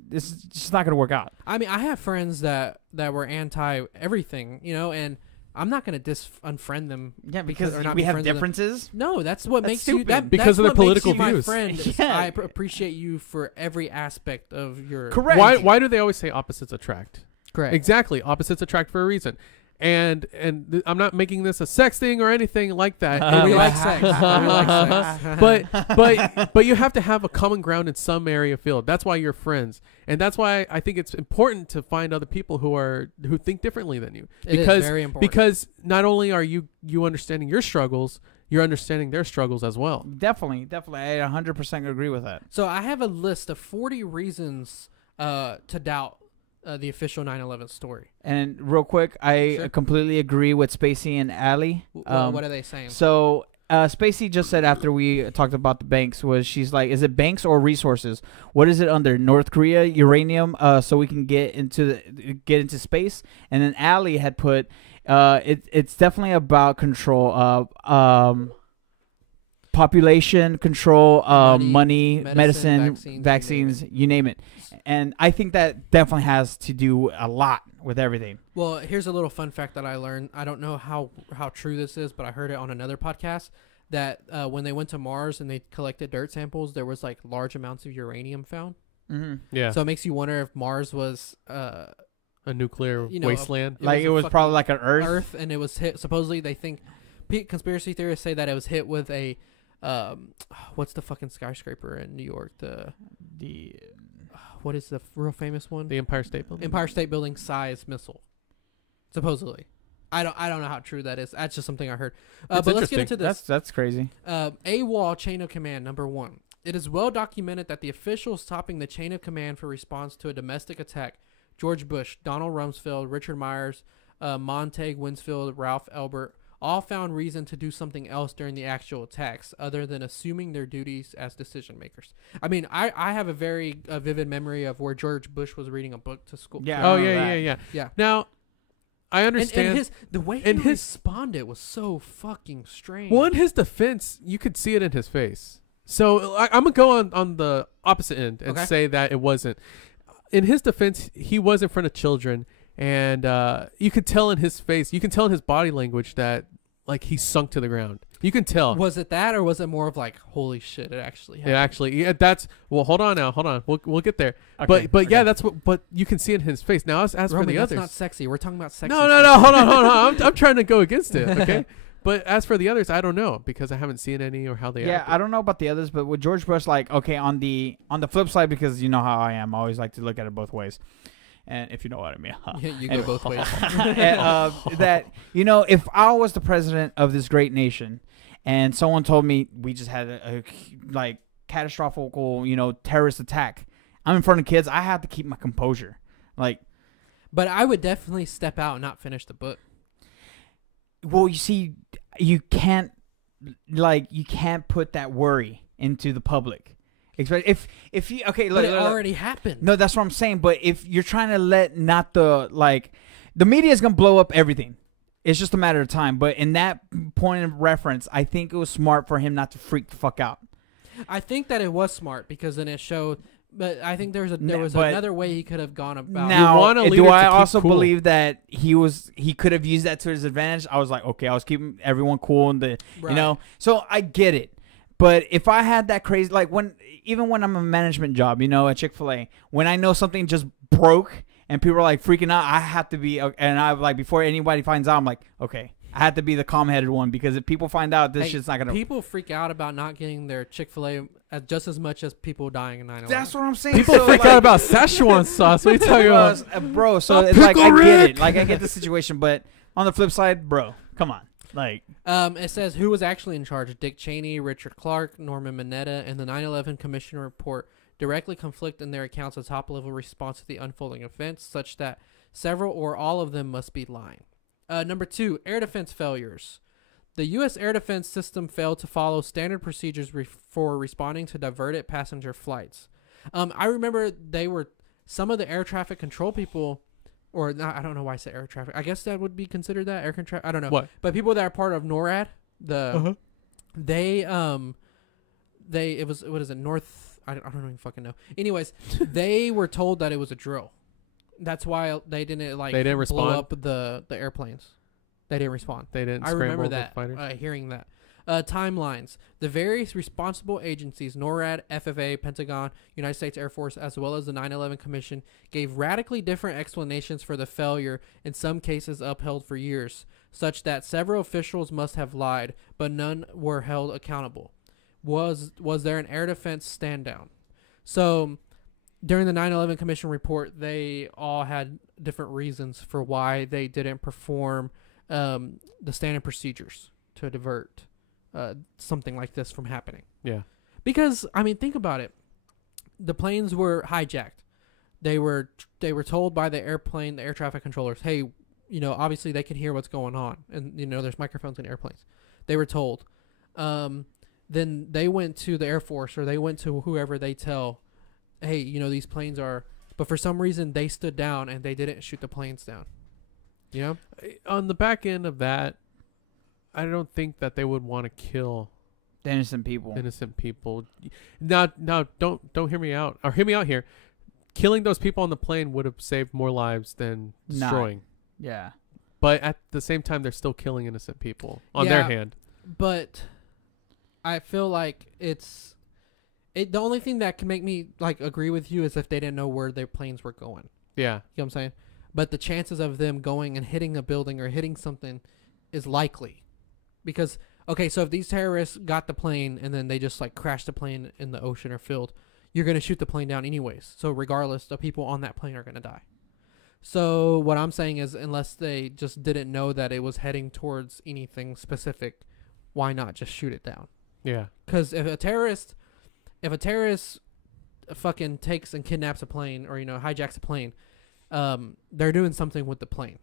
not going to work out. I mean, I have friends that were anti everything, and I'm not gonna unfriend them. Yeah, or not we be have friends with them. differences. No, that's what That's makes you stupid. that Because that's of their what makes political you my views. friend. Yeah. I appreciate you for every aspect of your Correct. Why do they always say opposites attract? Correct. Exactly, opposites attract for a reason. And I'm not making this a sex thing or anything like that. But we It like is- sex. We like sex. but you have to have a common ground in some area field. That's why you're friends, and that's why I think it's important to find other people who think differently than you. It is very important. Because not only are you understanding your struggles, you're understanding their struggles as well. Definitely. I 100% agree with that. So I have a list of 40 reasons to doubt the official 9/11 story. And real quick, I Sure. completely agree with Spacey and Allie. What are they saying? So Spacey just said after we talked about the banks she's like, is it banks or resources? What is it under? North Korea, uranium, so we can get into space. And then Allie had put, It's definitely about control. Population control, money, medicine, vaccines, you name it. And I think that definitely has to do a lot with everything. Well, here's a little fun fact that I learned. I don't know how true this is, but I heard it on another podcast that when they went to Mars and they collected dirt samples, there was like large amounts of uranium found. Mm-hmm. Yeah. So it makes you wonder if Mars was a nuclear you know, wasteland. It was probably like an Earth. And it was hit. Supposedly, they think conspiracy theorists say that it was hit with a what's the fucking skyscraper in New York? The what is the real famous one? The Empire State Building. Empire State Building size missile. Supposedly, I don't know how true that is. That's just something I heard. But let's get into this. That's crazy. AWOL chain of command number 1. It is well documented that the officials topping the chain of command for response to a domestic attack, George Bush, Donald Rumsfeld, Richard Myers, Montague Winsfield, Ralph Elbert, all found reason to do something else during the actual attacks other than assuming their duties as decision makers. I mean, I have a very vivid memory of where George Bush was reading a book to school. Yeah. Oh, yeah. Now, I understand. And the way he responded was so fucking strange. Well, in his defense, you could see it in his face. So I'm going to go on the opposite end and say that it wasn't. In his defense, he was in front of children. And you could tell in his face, you can tell in his body language that like he sunk to the ground. You can tell. Was it that, or was it more of like, holy shit, it actually happened? It actually, yeah, that's, well, hold on. We'll get there. Okay, but yeah, that's what, but you can see it in his face. Now, as Roman, for the that's others. not sexy. We're talking about sexy. No, hold on. I'm trying to go against it, okay? But as for the others, I don't know because I haven't seen any or how they acted. I don't know about the others, but with George Bush, like, okay, on the flip side, because you know how I am, I always like to look at it both ways. And if you know what I mean. You go both ways. That, you know, if I was the president of this great nation and someone told me we just had a like catastrophic, you know, terrorist attack, I'm in front of kids, I have to keep my composure. Like, but I would definitely step out and not finish the book. Well, you see, you can't put that worry into the public. If you but it already happened. No, that's what I'm saying. But if you're trying to let not the media is gonna blow up everything. It's just a matter of time. But in that point of reference, I think it was smart for him not to freak the fuck out. I think that it was smart because then it showed. But I think there was another way he could have gone about. Now, do I also believe that he could have used that to his advantage? I was like, okay, I was keeping everyone cool and you know. So I get it. But if I had that crazy, like even when I'm a management job, you know, at Chick-fil-A, when I know something just broke and people are like freaking out, I have to be, and I like before anybody finds out, I'm like, okay, I have to be the calm-headed one because if people find out, this shit's not gonna. People freak out about not getting their Chick-fil-A just as much as people dying in 9/11. That's what I'm saying. People freak out about Szechuan sauce. What are you talking about, bro? So it's like I get it, like I get the situation, but on the flip side, bro, come on. Like, it says who was actually in charge: Dick Cheney, Richard Clark, Norman Mineta, and the 9/11 Commission report directly conflict in their accounts of top-level response to the unfolding events, such that several or all of them must be lying. Number 2, air defense failures. The U.S. air defense system failed to follow standard procedures for responding to diverted passenger flights. I remember some of the air traffic control people. Or not, I don't know why I said air traffic. I guess that would be considered that air traffic. I don't know. What? But people that are part of NORAD, they it was, what is it, North? I don't even fucking know. Anyways, they were told that it was a drill. That's why they didn't blow respond. Up the airplanes. They didn't respond. They didn't. I remember that. Hearing that. Timelines. The various responsible agencies, NORAD, FFA, Pentagon, United States Air Force, as well as the 9/11 Commission, gave radically different explanations for the failure, in some cases upheld for years, such that several officials must have lied, but none were held accountable. Was there an air defense stand down? So, during the 9/11 Commission report, they all had different reasons for why they didn't perform the standard procedures to divert something like this from happening. Yeah. Because, I mean, think about it. The planes were hijacked. They were told by the air traffic controllers, hey, you know, obviously they can hear what's going on. And, you know, there's microphones in airplanes. They were told. Then they went to the Air Force or they went to whoever they tell, hey, you know, these planes are... But for some reason, they stood down and they didn't shoot the planes down. You know? On the back end of that, I don't think that they would want to kill The innocent people. innocent people. Now, don't hear me out, or hear me out here. Killing those people on the plane would have saved more lives than destroying. Yeah. But at the same time, they're still killing innocent people on their Yeah. hand. But I feel like the only thing that can make me like agree with you is if they didn't know where their planes were going. Yeah. You know what I'm saying? But the chances of them going and hitting a building or hitting something is likely. Because, okay, so if these terrorists got the plane and then they just like crashed the plane in the ocean or field, you're going to shoot the plane down anyways. So regardless, the people on that plane are going to die. So what I'm saying is unless they just didn't know that it was heading towards anything specific, why not just shoot it down? Yeah. Because if a terrorist fucking takes and kidnaps a plane or, hijacks a plane, they're doing something with the plane.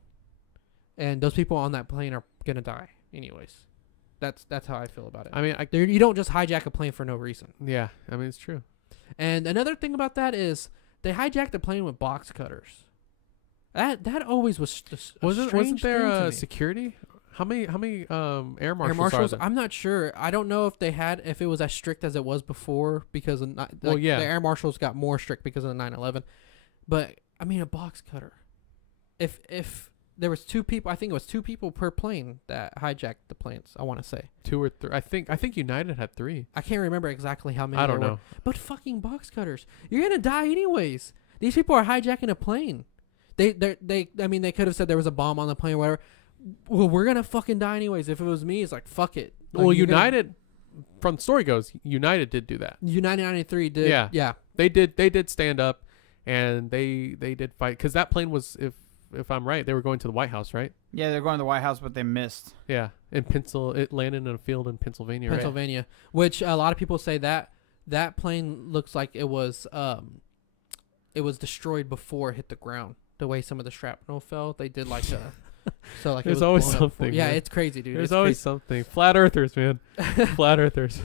And those people on that plane are going to die anyways. That's how I feel about it. I mean, You don't just hijack a plane for no reason. yeah. I mean, it's true. And another thing about that is they hijacked the plane with box cutters. That always was Wasn't there a security? How many air marshals? Air marshals? Are there? I'm not sure. I don't know if it was as strict as it was before because of the air marshals got more strict because of the 9/11. But I mean, a box cutter. If there was two people, I think it was two people per plane that hijacked the planes. I want to say 2 or 3. I think United had 3. I can't remember exactly how many. I don't there know. were. But fucking box cutters, you're gonna die anyways. These people are hijacking a plane. I mean, they could have said there was a bomb on the plane or whatever. Well, we're gonna fucking die anyways. If it was me, it's like fuck it. Like, Well, United, from the story goes, United did do that. United 93 did. Yeah. They did stand up, and they did fight because that plane was, if I'm right, they were going to the White House, right? Yeah, they're going to the White House, but they missed. Yeah, it landed in a field in Pennsylvania. Pennsylvania, which a lot of people say that plane looks like it was destroyed before it hit the ground. The way some of the shrapnel fell, they did like a. So like There's it was always blown up something. yeah, man. it's crazy, dude. There's It's always crazy. something. Flat earthers, man. Flat earthers.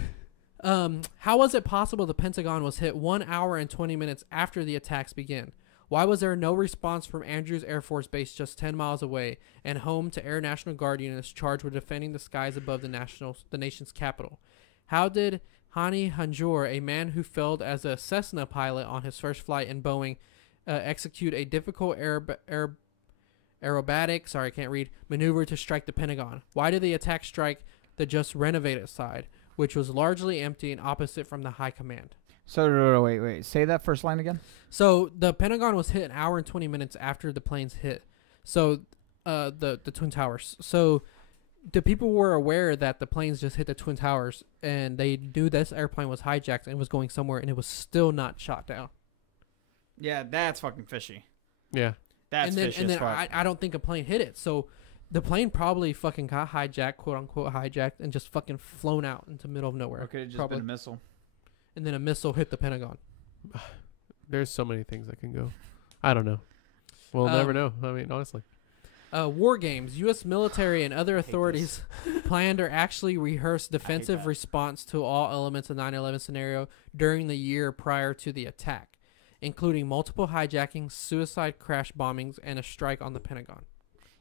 How was it possible the Pentagon was hit 1 hour and 20 minutes after the attacks began? Why was there no response from Andrews Air Force Base just 10 miles away and home to Air National Guard units charged with defending the skies above the nation's capital? How did Hani Hanjour, a man who failed as a Cessna pilot on his first flight in Boeing, execute a difficult aerobatic maneuver to strike the Pentagon? Why did the attack strike the just renovated side, which was largely empty and opposite from the high command? So wait. Say that first line again. So the Pentagon was hit an hour and 20 minutes after the planes hit. So the Twin Towers. So the people were aware that the planes just hit the Twin Towers, and they knew this airplane was hijacked and was going somewhere, and it was still not shot down. Yeah, that's fucking fishy. Yeah. That's fishy as fuck. I don't think a plane hit it. So the plane probably fucking got hijacked, quote unquote hijacked, and just fucking flown out into the middle of nowhere. Or could have just probably. been a missile. And then a missile hit the Pentagon. There's so many things that can go. I don't know. We'll never know. I mean, honestly. War games. U.S. military and other authorities planned or actually rehearsed defensive response to all elements of 9/11 scenario during the year prior to the attack, including multiple hijackings, suicide crash bombings, and a strike on the Pentagon.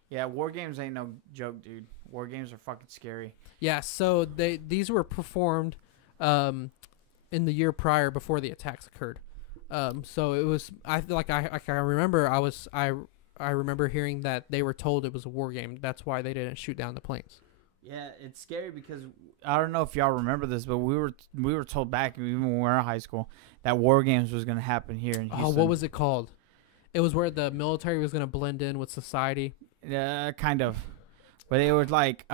Yeah, war games ain't no joke, dude. War games are fucking scary. Yeah, so these were performed in the year prior before the attacks occurred. So it was I remember hearing that they were told it was a war game. That's why they didn't shoot down the planes. Yeah, it's scary because I don't know if y'all remember this, but we were told back even when we were in high school that war games was going to happen here in Houston. Oh, what was it called? It was where the military was going to blend in with society. Yeah, kind of. But they would like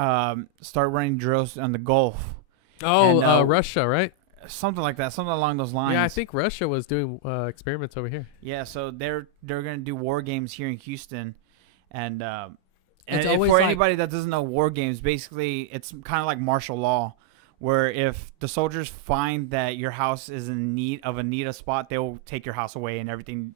start running drills on the Gulf. Oh, And, Russia, right? Something like that, something along those lines. Yeah, I think Russia was doing experiments over here. Yeah, so they're going to do war games here in Houston, and It's if always for like- anybody that doesn't know war games, basically it's kind of like martial law, where if the soldiers find that your house is in need of a spot, they will take your house away and everything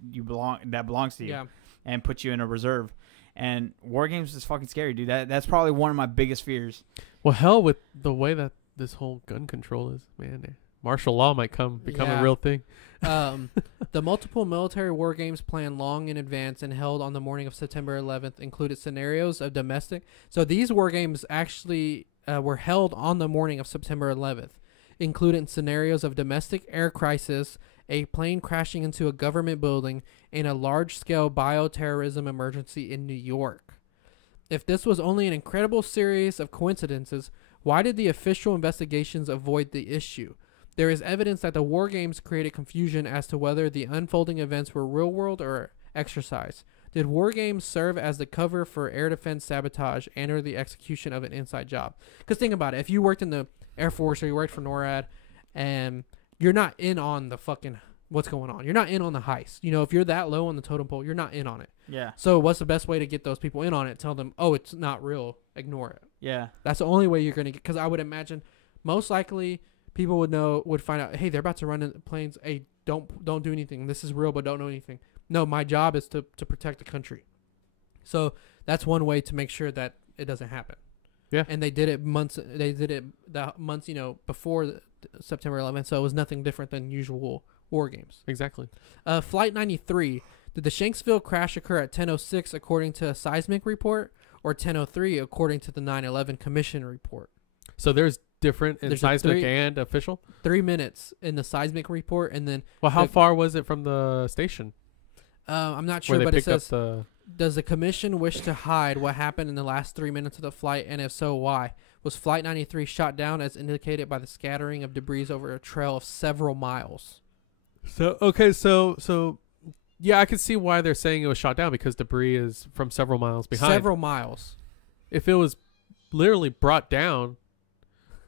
that belongs to you, Yeah. and put you in a reserve. And war games is fucking scary, dude. That's probably one of my biggest fears. Well, hell with the way that this whole gun control is, man. Martial law might become Yeah. a real thing. The multiple military war games planned long in advance and held on the morning of September 11th included scenarios of domestic. So these war games actually were held on the morning of September 11th, including scenarios of domestic air crisis, a plane crashing into a government building, and a large-scale bioterrorism emergency in New York. If this was only an incredible series of coincidences, why did the official investigations avoid the issue? There is evidence that the war games created confusion as to whether the unfolding events were real world or exercise. Did war games serve as the cover for air defense sabotage and or the execution of an inside job? Because think about it. If you worked in the Air Force or you worked for NORAD and you're not in on the fucking what's going on. You're not in on the heist. You know, if you're that low on the totem pole, you're not in on it. Yeah. So what's the best way to get those people in on it? Tell them, oh, it's not real. Ignore it. Yeah. That's the only way you're going to get, because I would imagine most likely people would find out, hey, they're about to run in planes. Hey, don't do anything. This is real, but don't know anything. No, my job is to protect the country. So that's one way to make sure that it doesn't happen. Yeah. And they did it months before September 11th. So it was nothing different than usual war games. Exactly. Flight 93. Did the Shanksville crash occur at 10:06 according to a seismic report, or 10:03 according to the 9/11 Commission report? So there's different in There's seismic and official. 3 minutes in the seismic report, and then Well, how far was it from the station I'm not where sure, they but it picked up says, the? does the commission wish to hide what happened in the last 3 minutes of the flight, and if so, why? Was Flight 93 shot down as indicated by the scattering of debris over a trail of several miles? So okay, so yeah, I can see why they're saying it was shot down, because debris is from several miles behind. Several miles. If it was literally brought down.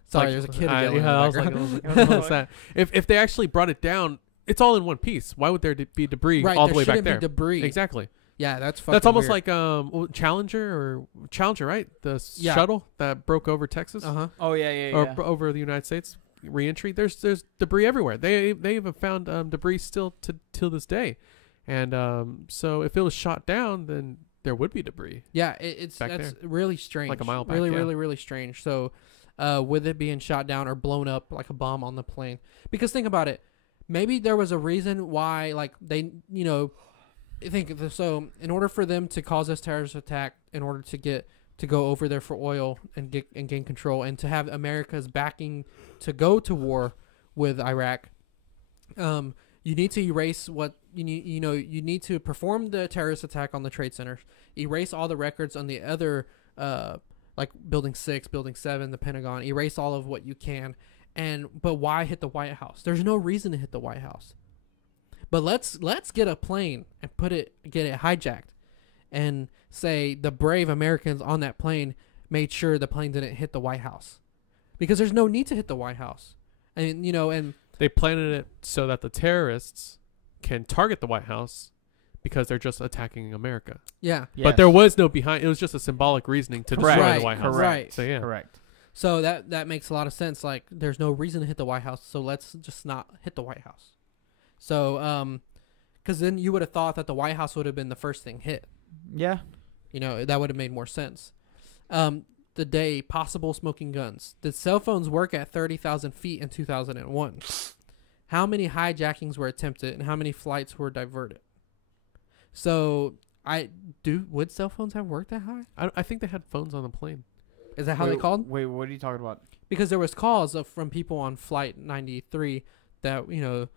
Sorry, there's a kid yelling in the I was like, background. what's that? If they actually brought it down, it's all in one piece. Why would there be debris all the way back there? Be debris. Exactly. Yeah, that's fucking That's almost weird. like Challenger, right? The shuttle that broke over Texas Oh yeah. or over the United States reentry. There's debris everywhere. They even found debris still till this day, and so if it was shot down, then there would be debris. Yeah, that's there. really strange. Like a mile back, Really, yeah. really, really strange. So, with it being shot down or blown up like a bomb on the plane, because think about it, maybe there was a reason why, like they, so in order for them to cause this terrorist attack, in order to go over there for oil and gain control, and to have America's backing to go to war with Iraq, you need to erase what you need. You need to perform the terrorist attack on the trade centers, erase all the records on the other, like Building 6, Building 7, the Pentagon. Erase all of what you can, but why hit the White House? There's no reason to hit the White House. But let's get a plane and get it hijacked, and say the brave Americans on that plane made sure the plane didn't hit the White House, because there's no need to hit the White House, and They planted it so that the terrorists can target the White House because they're just attacking America. yeah. But there was no behind. It was just a symbolic reasoning to destroy Right, the White House. right. So yeah. Correct. So that makes a lot of sense. Like, there's no reason to hit the White House, so let's just not hit the White House. So, because then you would have thought that the White House would have been the first thing hit. Yeah. That would have made more sense. The day possible smoking guns. Did cell phones work at 30,000 feet in 2001? How many hijackings were attempted, and how many flights were diverted? So, would cell phones have worked that high? I think they had phones on the plane. Is that how they called? Wait, what are you talking about? Because there was calls from people on Flight 93 that,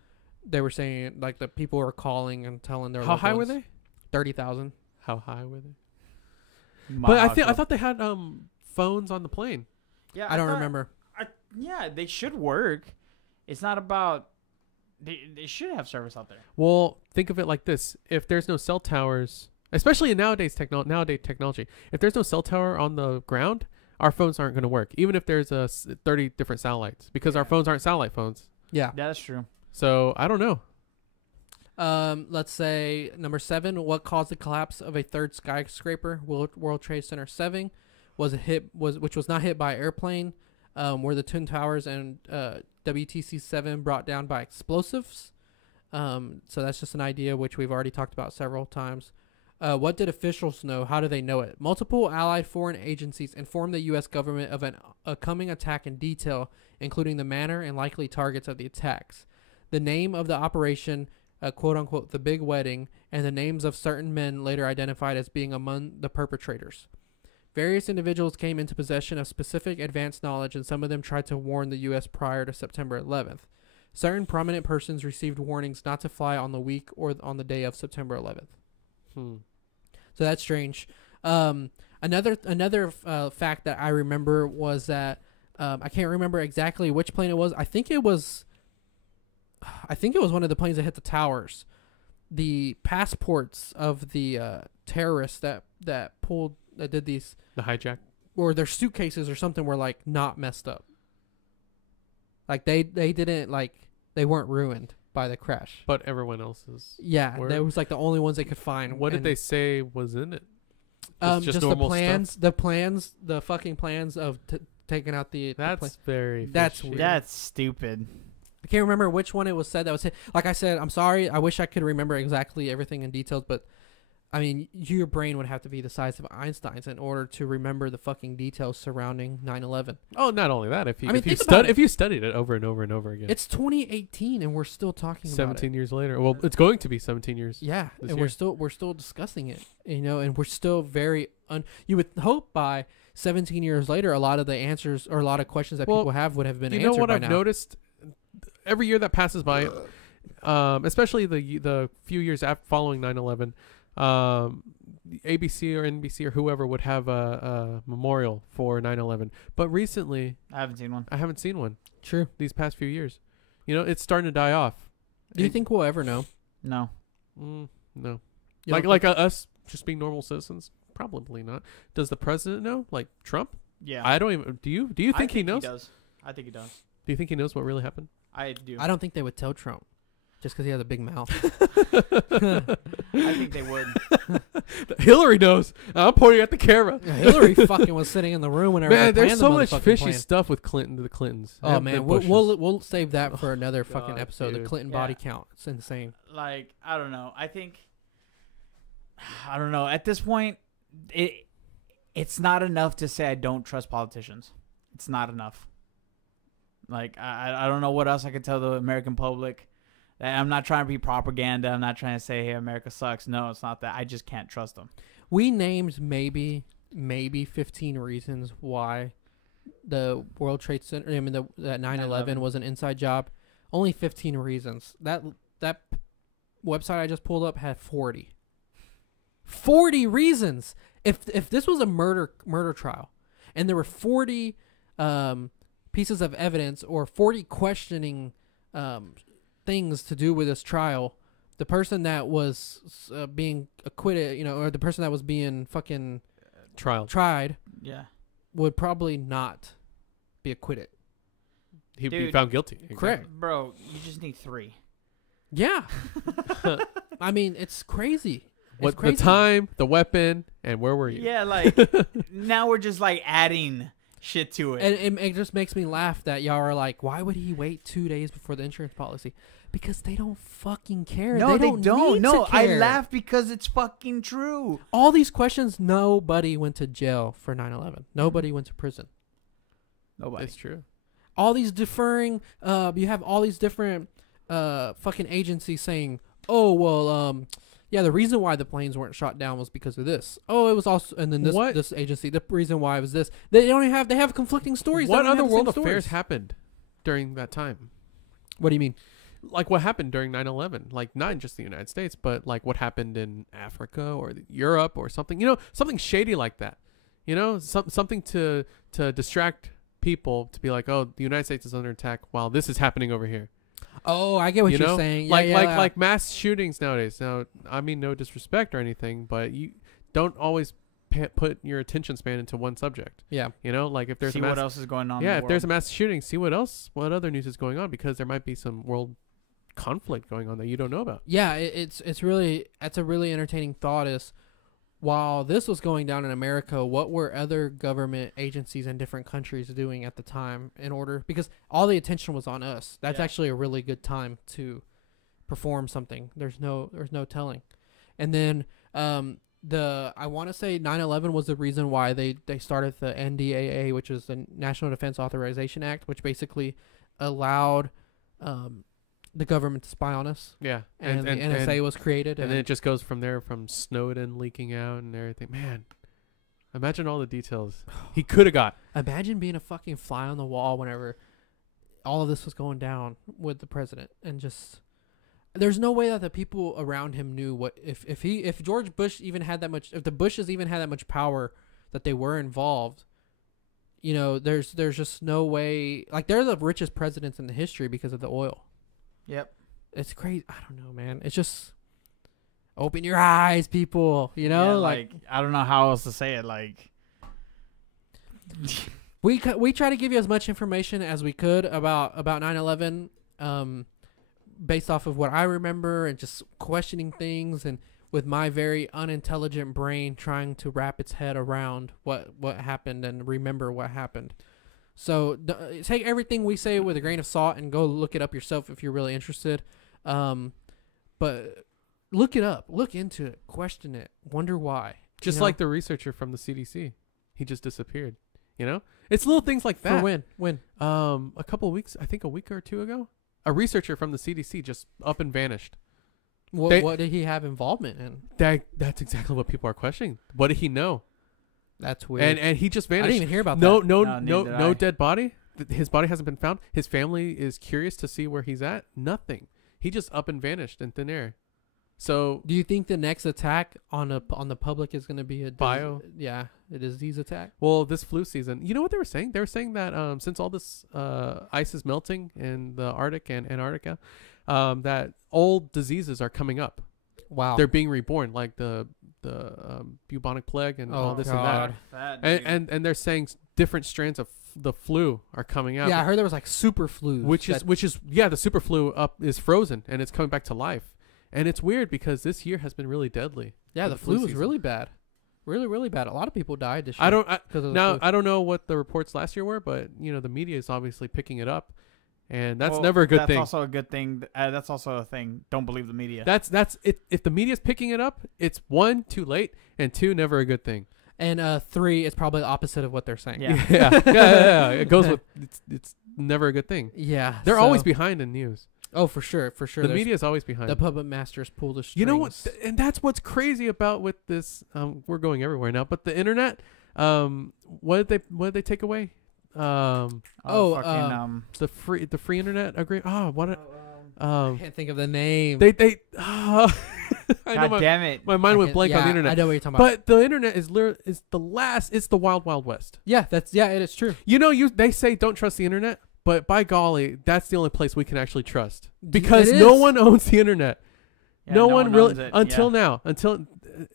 they were saying, like, the people were calling and telling their How loved high were ones. they? 30,000. How high were they? But I thought they had phones on the plane. Yeah, I don't remember. Yeah, they should work. It's not about. They should have service out there. Well, think of it like this: if there's no cell towers, especially in nowadays technology, if there's no cell tower on the ground, our phones aren't going to work. Even if there's 30 different satellites, because our phones aren't satellite phones. Yeah. Yeah, that's true. So I don't know. Let's say number 7. What caused the collapse of a third skyscraper? World Trade Center 7 which was not hit by airplane. Were the Twin Towers and WTC 7 brought down by explosives? So that's just an idea which we've already talked about several times. What did officials know? How do they know it? Multiple allied foreign agencies informed the U.S. government of a coming attack in detail, including the manner and likely targets of the attacks. The name of the operation, quote-unquote, the Big Wedding, and the names of certain men later identified as being among the perpetrators. Various individuals came into possession of specific advanced knowledge, and some of them tried to warn the U.S. prior to September 11th. Certain prominent persons received warnings not to fly on the week or on the day of September 11th. So that's strange. Another fact that I remember was that I can't remember exactly which plane it was. I think it was one of the planes that hit the towers. The passports of the terrorists that did these, The hijack. or their suitcases or something, were like not messed up. Like they didn't, like, they weren't ruined by the crash. But everyone else's. Yeah, were. that was like the only ones they could find. What did they say was in it? Just the plans, the fucking plans of taking out the. That's very. That's fishy. weird. That's stupid. I can't remember which one it was said that was hit. Like I said, I'm sorry. I wish I could remember exactly everything in details, but I mean, your brain would have to be the size of Einstein's in order to remember the fucking details surrounding 9/11. Oh, not only that. If you I mean, if you studied it over and over and over again. It's 2018 and we're still talking about it. 17 years later. Well, it's going to be 17 years. Yeah, this and year. we're still discussing it, and we're still very you would hope by 17 years later a lot of the answers or a lot of questions that people have would have been answered by now. You know what I've noticed? Every year that passes by, especially the few years after following 9/11, ABC or NBC or whoever would have a memorial for 9/11. But recently, I haven't seen one. I haven't seen one. True. These past few years, it's starting to die off. Do you think we'll ever know? No. No. You don't Like us just being normal citizens, probably not. Does the president know? Like Trump? Yeah. I don't even. Do you? Do you think he knows? He does. I think he does. Do you think he knows what really happened? I do. I don't think they would tell Trump, just because he has a big mouth. I think they would. Hillary knows. I'm pointing at the camera. Yeah, Hillary fucking was sitting in the room whenever. Man, they there's planned so the much motherfucking fishy plan. stuff with the Clintons. Oh and the man, Bushes. we'll save that for another fucking God, episode. dude. The Clinton body count. It's insane. Like, I don't know. I don't know. At this point, it's not enough to say I don't trust politicians. It's not enough. Like, I don't know what else I could tell the American public. I'm not trying to be propaganda. I'm not trying to say, hey, America sucks. No, it's not that. I just can't trust them. We named maybe 15 reasons why the World Trade Center, that 9/11 was an inside job. Only 15 reasons. That website I just pulled up had 40. 40 reasons. If this was a murder trial and there were 40 pieces of evidence or 40 questioning things to do with this trial, the person that was being acquitted, or the person that was being fucking tried, Yeah. would probably not be acquitted. He'd be Dude. found guilty. Correct. Bro, you just need 3. Yeah. I mean, it's crazy. What It's crazy. the time, the weapon, and where were you? Yeah, like, now we're just, like, adding shit to it. And it just makes me laugh that y'all are like, why would he wait 2 days before the insurance policy? Because they don't fucking care. No, they don't. Need No, to I care. laugh because it's fucking true. All these questions, nobody went to jail for 9/11. Nobody went to prison. Nobody. It's true. All these deferring, you have all these different fucking agencies saying, oh, well, yeah, the reason why the planes weren't shot down was because of this. Oh, it was also, and then this agency, the reason why was this. They have conflicting stories. What They don't other have the world same affairs stories. happened during that time? What do you mean? Like what happened during 9/11? Like not in just the United States, but like what happened in Africa or Europe or something. Something shady like that. Something to distract people to be like, oh, the United States is under attack while this is happening over here. Oh, I get what you're saying. Yeah, Like mass shootings nowadays. Now, I mean no disrespect or anything, but you don't always put your attention span into one subject. Yeah. Like if there's See what else is going on. yeah, in the if there's a world. mass shooting, see what other news is going on, because there might be some world conflict going on that you don't know about. Yeah, that's a really entertaining thought is, while this was going down in America, what were other government agencies in different countries doing at the time because all the attention was on us. That's Yeah. actually a really good time to perform something. There's no telling. And then I want to say 9/11 was the reason why they started the NDAA, which is the National Defense Authorization Act, which basically allowed the government to spy on us. Yeah. And the NSA was created. And then it just goes from there, from Snowden leaking out and everything. Man, imagine all the details he could have got. Imagine being a fucking fly on the wall whenever all of this was going down with the president, and just there's no way that the people around him knew what if George Bush even had that much, if the Bushes even had that much power that they were involved. You know, there's just no way. Like, they're the richest presidents in the history because of the oil. Yep. It's crazy. I don't know, man. It's just open your eyes, people. You know, Yeah, like I don't know how else to say it. Like, we try to give you as much information as we could about 9/11, based off of what I remember and just questioning things, and with my very unintelligent brain trying to wrap its head around what happened and remember what happened. So take everything we say with a grain of salt and go look it up yourself if you're really interested. But look it up, look into it, question it, wonder why. Just like the researcher from the CDC. He just disappeared. You know? It's little things like that. For when? A couple of weeks, I think a week or two ago. A researcher from the CDC just up and vanished. What did he have involvement in? That's exactly what people are questioning. What did he know? That's weird. And he just vanished. I didn't even hear about no, that. No dead body. His body hasn't been found. His family is curious to see where he's at. Nothing. He just up and vanished in thin air. So, do you think the next attack on the public is going to be a a disease attack? Well, this flu season, you know what they were saying? They were saying that since all this ice is melting in the Arctic and Antarctica, that old diseases are coming up. Wow. They're being reborn, like the bubonic plague and all this and that. And they're saying different strands of the flu are coming out. Yeah, I heard there was like super flu. Which is the super flu is frozen and it's coming back to life. And it's weird because this year has been really deadly. Yeah, the flu was really bad. Really, really bad. A lot of people died this year. I don't know what the reports last year were, but you know, the media is obviously picking it up. And that's never a good thing. That's also a good thing. That's also a thing. Don't believe the media. That's it. If the media's picking it up, it's 1, too late, and 2, never a good thing. And 3, it's probably the opposite of what they're saying. Yeah. Yeah. It goes with it's never a good thing. Yeah. They're always behind in news. Oh, for sure. The media is always behind. The puppet masters pull the strings. You know what? And that's what's crazy about with this. We're going everywhere now, but the internet. What did they take away? The free internet agreement. I can't think of the name. I God damn it! My mind went blank on the internet. I know what you're talking about. But the internet is the last. It's the wild, wild west. Yeah, it is true. You know, they say don't trust the internet, but by golly, that's the only place we can actually trust because no one owns the internet. Yeah, no one really until now. Until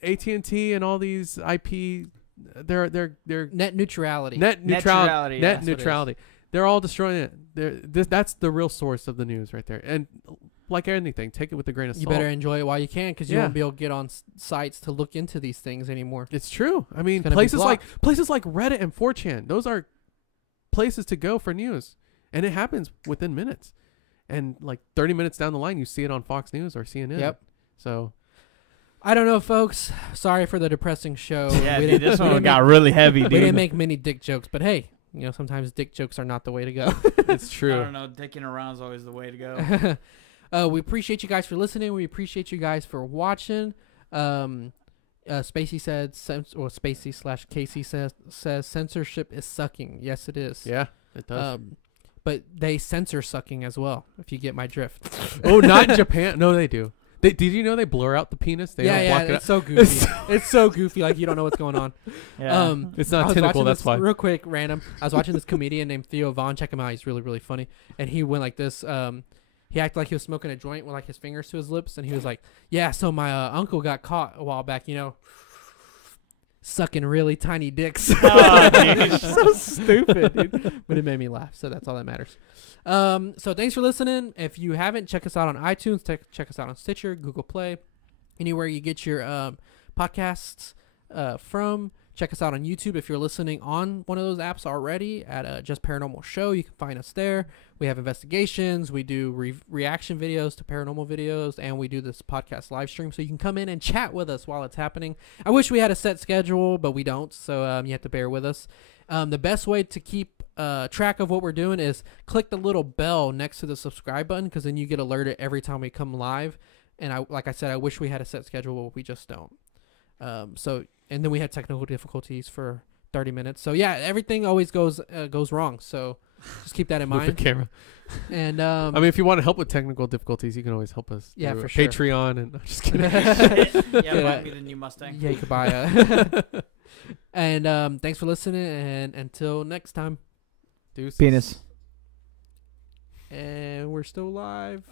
AT&T and all these IP. They're net neutrality. Net neutrality. They're all destroying it. That's the real source of the news right there. And like anything, take it with a grain of salt. You better enjoy it while you can, because you won't be able to get on sites to look into these things anymore. It's true. I mean, places like Reddit and 4chan, those are places to go for news, and it happens within minutes. And like 30 minutes down the line, you see it on Fox News or CNN. Yep. So. I don't know, folks. Sorry for the depressing show. Yeah, this one got really heavy, dude. We didn't make many dick jokes, but hey, you know, sometimes dick jokes are not the way to go. It's true. I don't know. Dicking around is always the way to go. We appreciate you guys for listening. We appreciate you guys for watching. Spacey said, or Spacey/Casey says censorship is sucking. Yes, it is. Yeah, it does. But they censor sucking as well, if you get my drift. Oh, not in Japan. No, they do. Did you know they blur out the penis? They don't block it it's so goofy. It's so goofy. Like, you don't know what's going on. Yeah. It's not tentacle. That's why. Real quick, random. I was watching this comedian named Theo Von. Check him out. He's really, really funny. And he went like this. He acted like he was smoking a joint with like his fingers to his lips, and he was like, "Yeah, so my uncle got caught a while back. You know, sucking really tiny dicks." Oh, so stupid, dude. But it made me laugh, so that's all that matters. So thanks for listening. If you haven't, check us out on iTunes, check us out on Stitcher, Google Play, anywhere you get your podcasts from. Check us out on YouTube if you're listening on one of those apps already at Just Paranormal Show. You can find us there. We have investigations. We do reaction videos to paranormal videos, and we do this podcast live stream. So you can come in and chat with us while it's happening. I wish we had a set schedule, but we don't. So you have to bear with us. The best way to keep track of what we're doing is click the little bell next to the subscribe button, because then you get alerted every time we come live. And like I said, I wish we had a set schedule, but we just don't. And then we had technical difficulties for 30 minutes. So yeah, everything always goes wrong. So just keep that in Move mind. the camera. And I mean, if you want to help with technical difficulties, you can always help us. Yeah, through for sure. Patreon and I'm just kidding. Yeah, buy me the new Mustang. Yeah, you could buy a. And thanks for listening. And until next time. Deuces. Penis. And we're still live.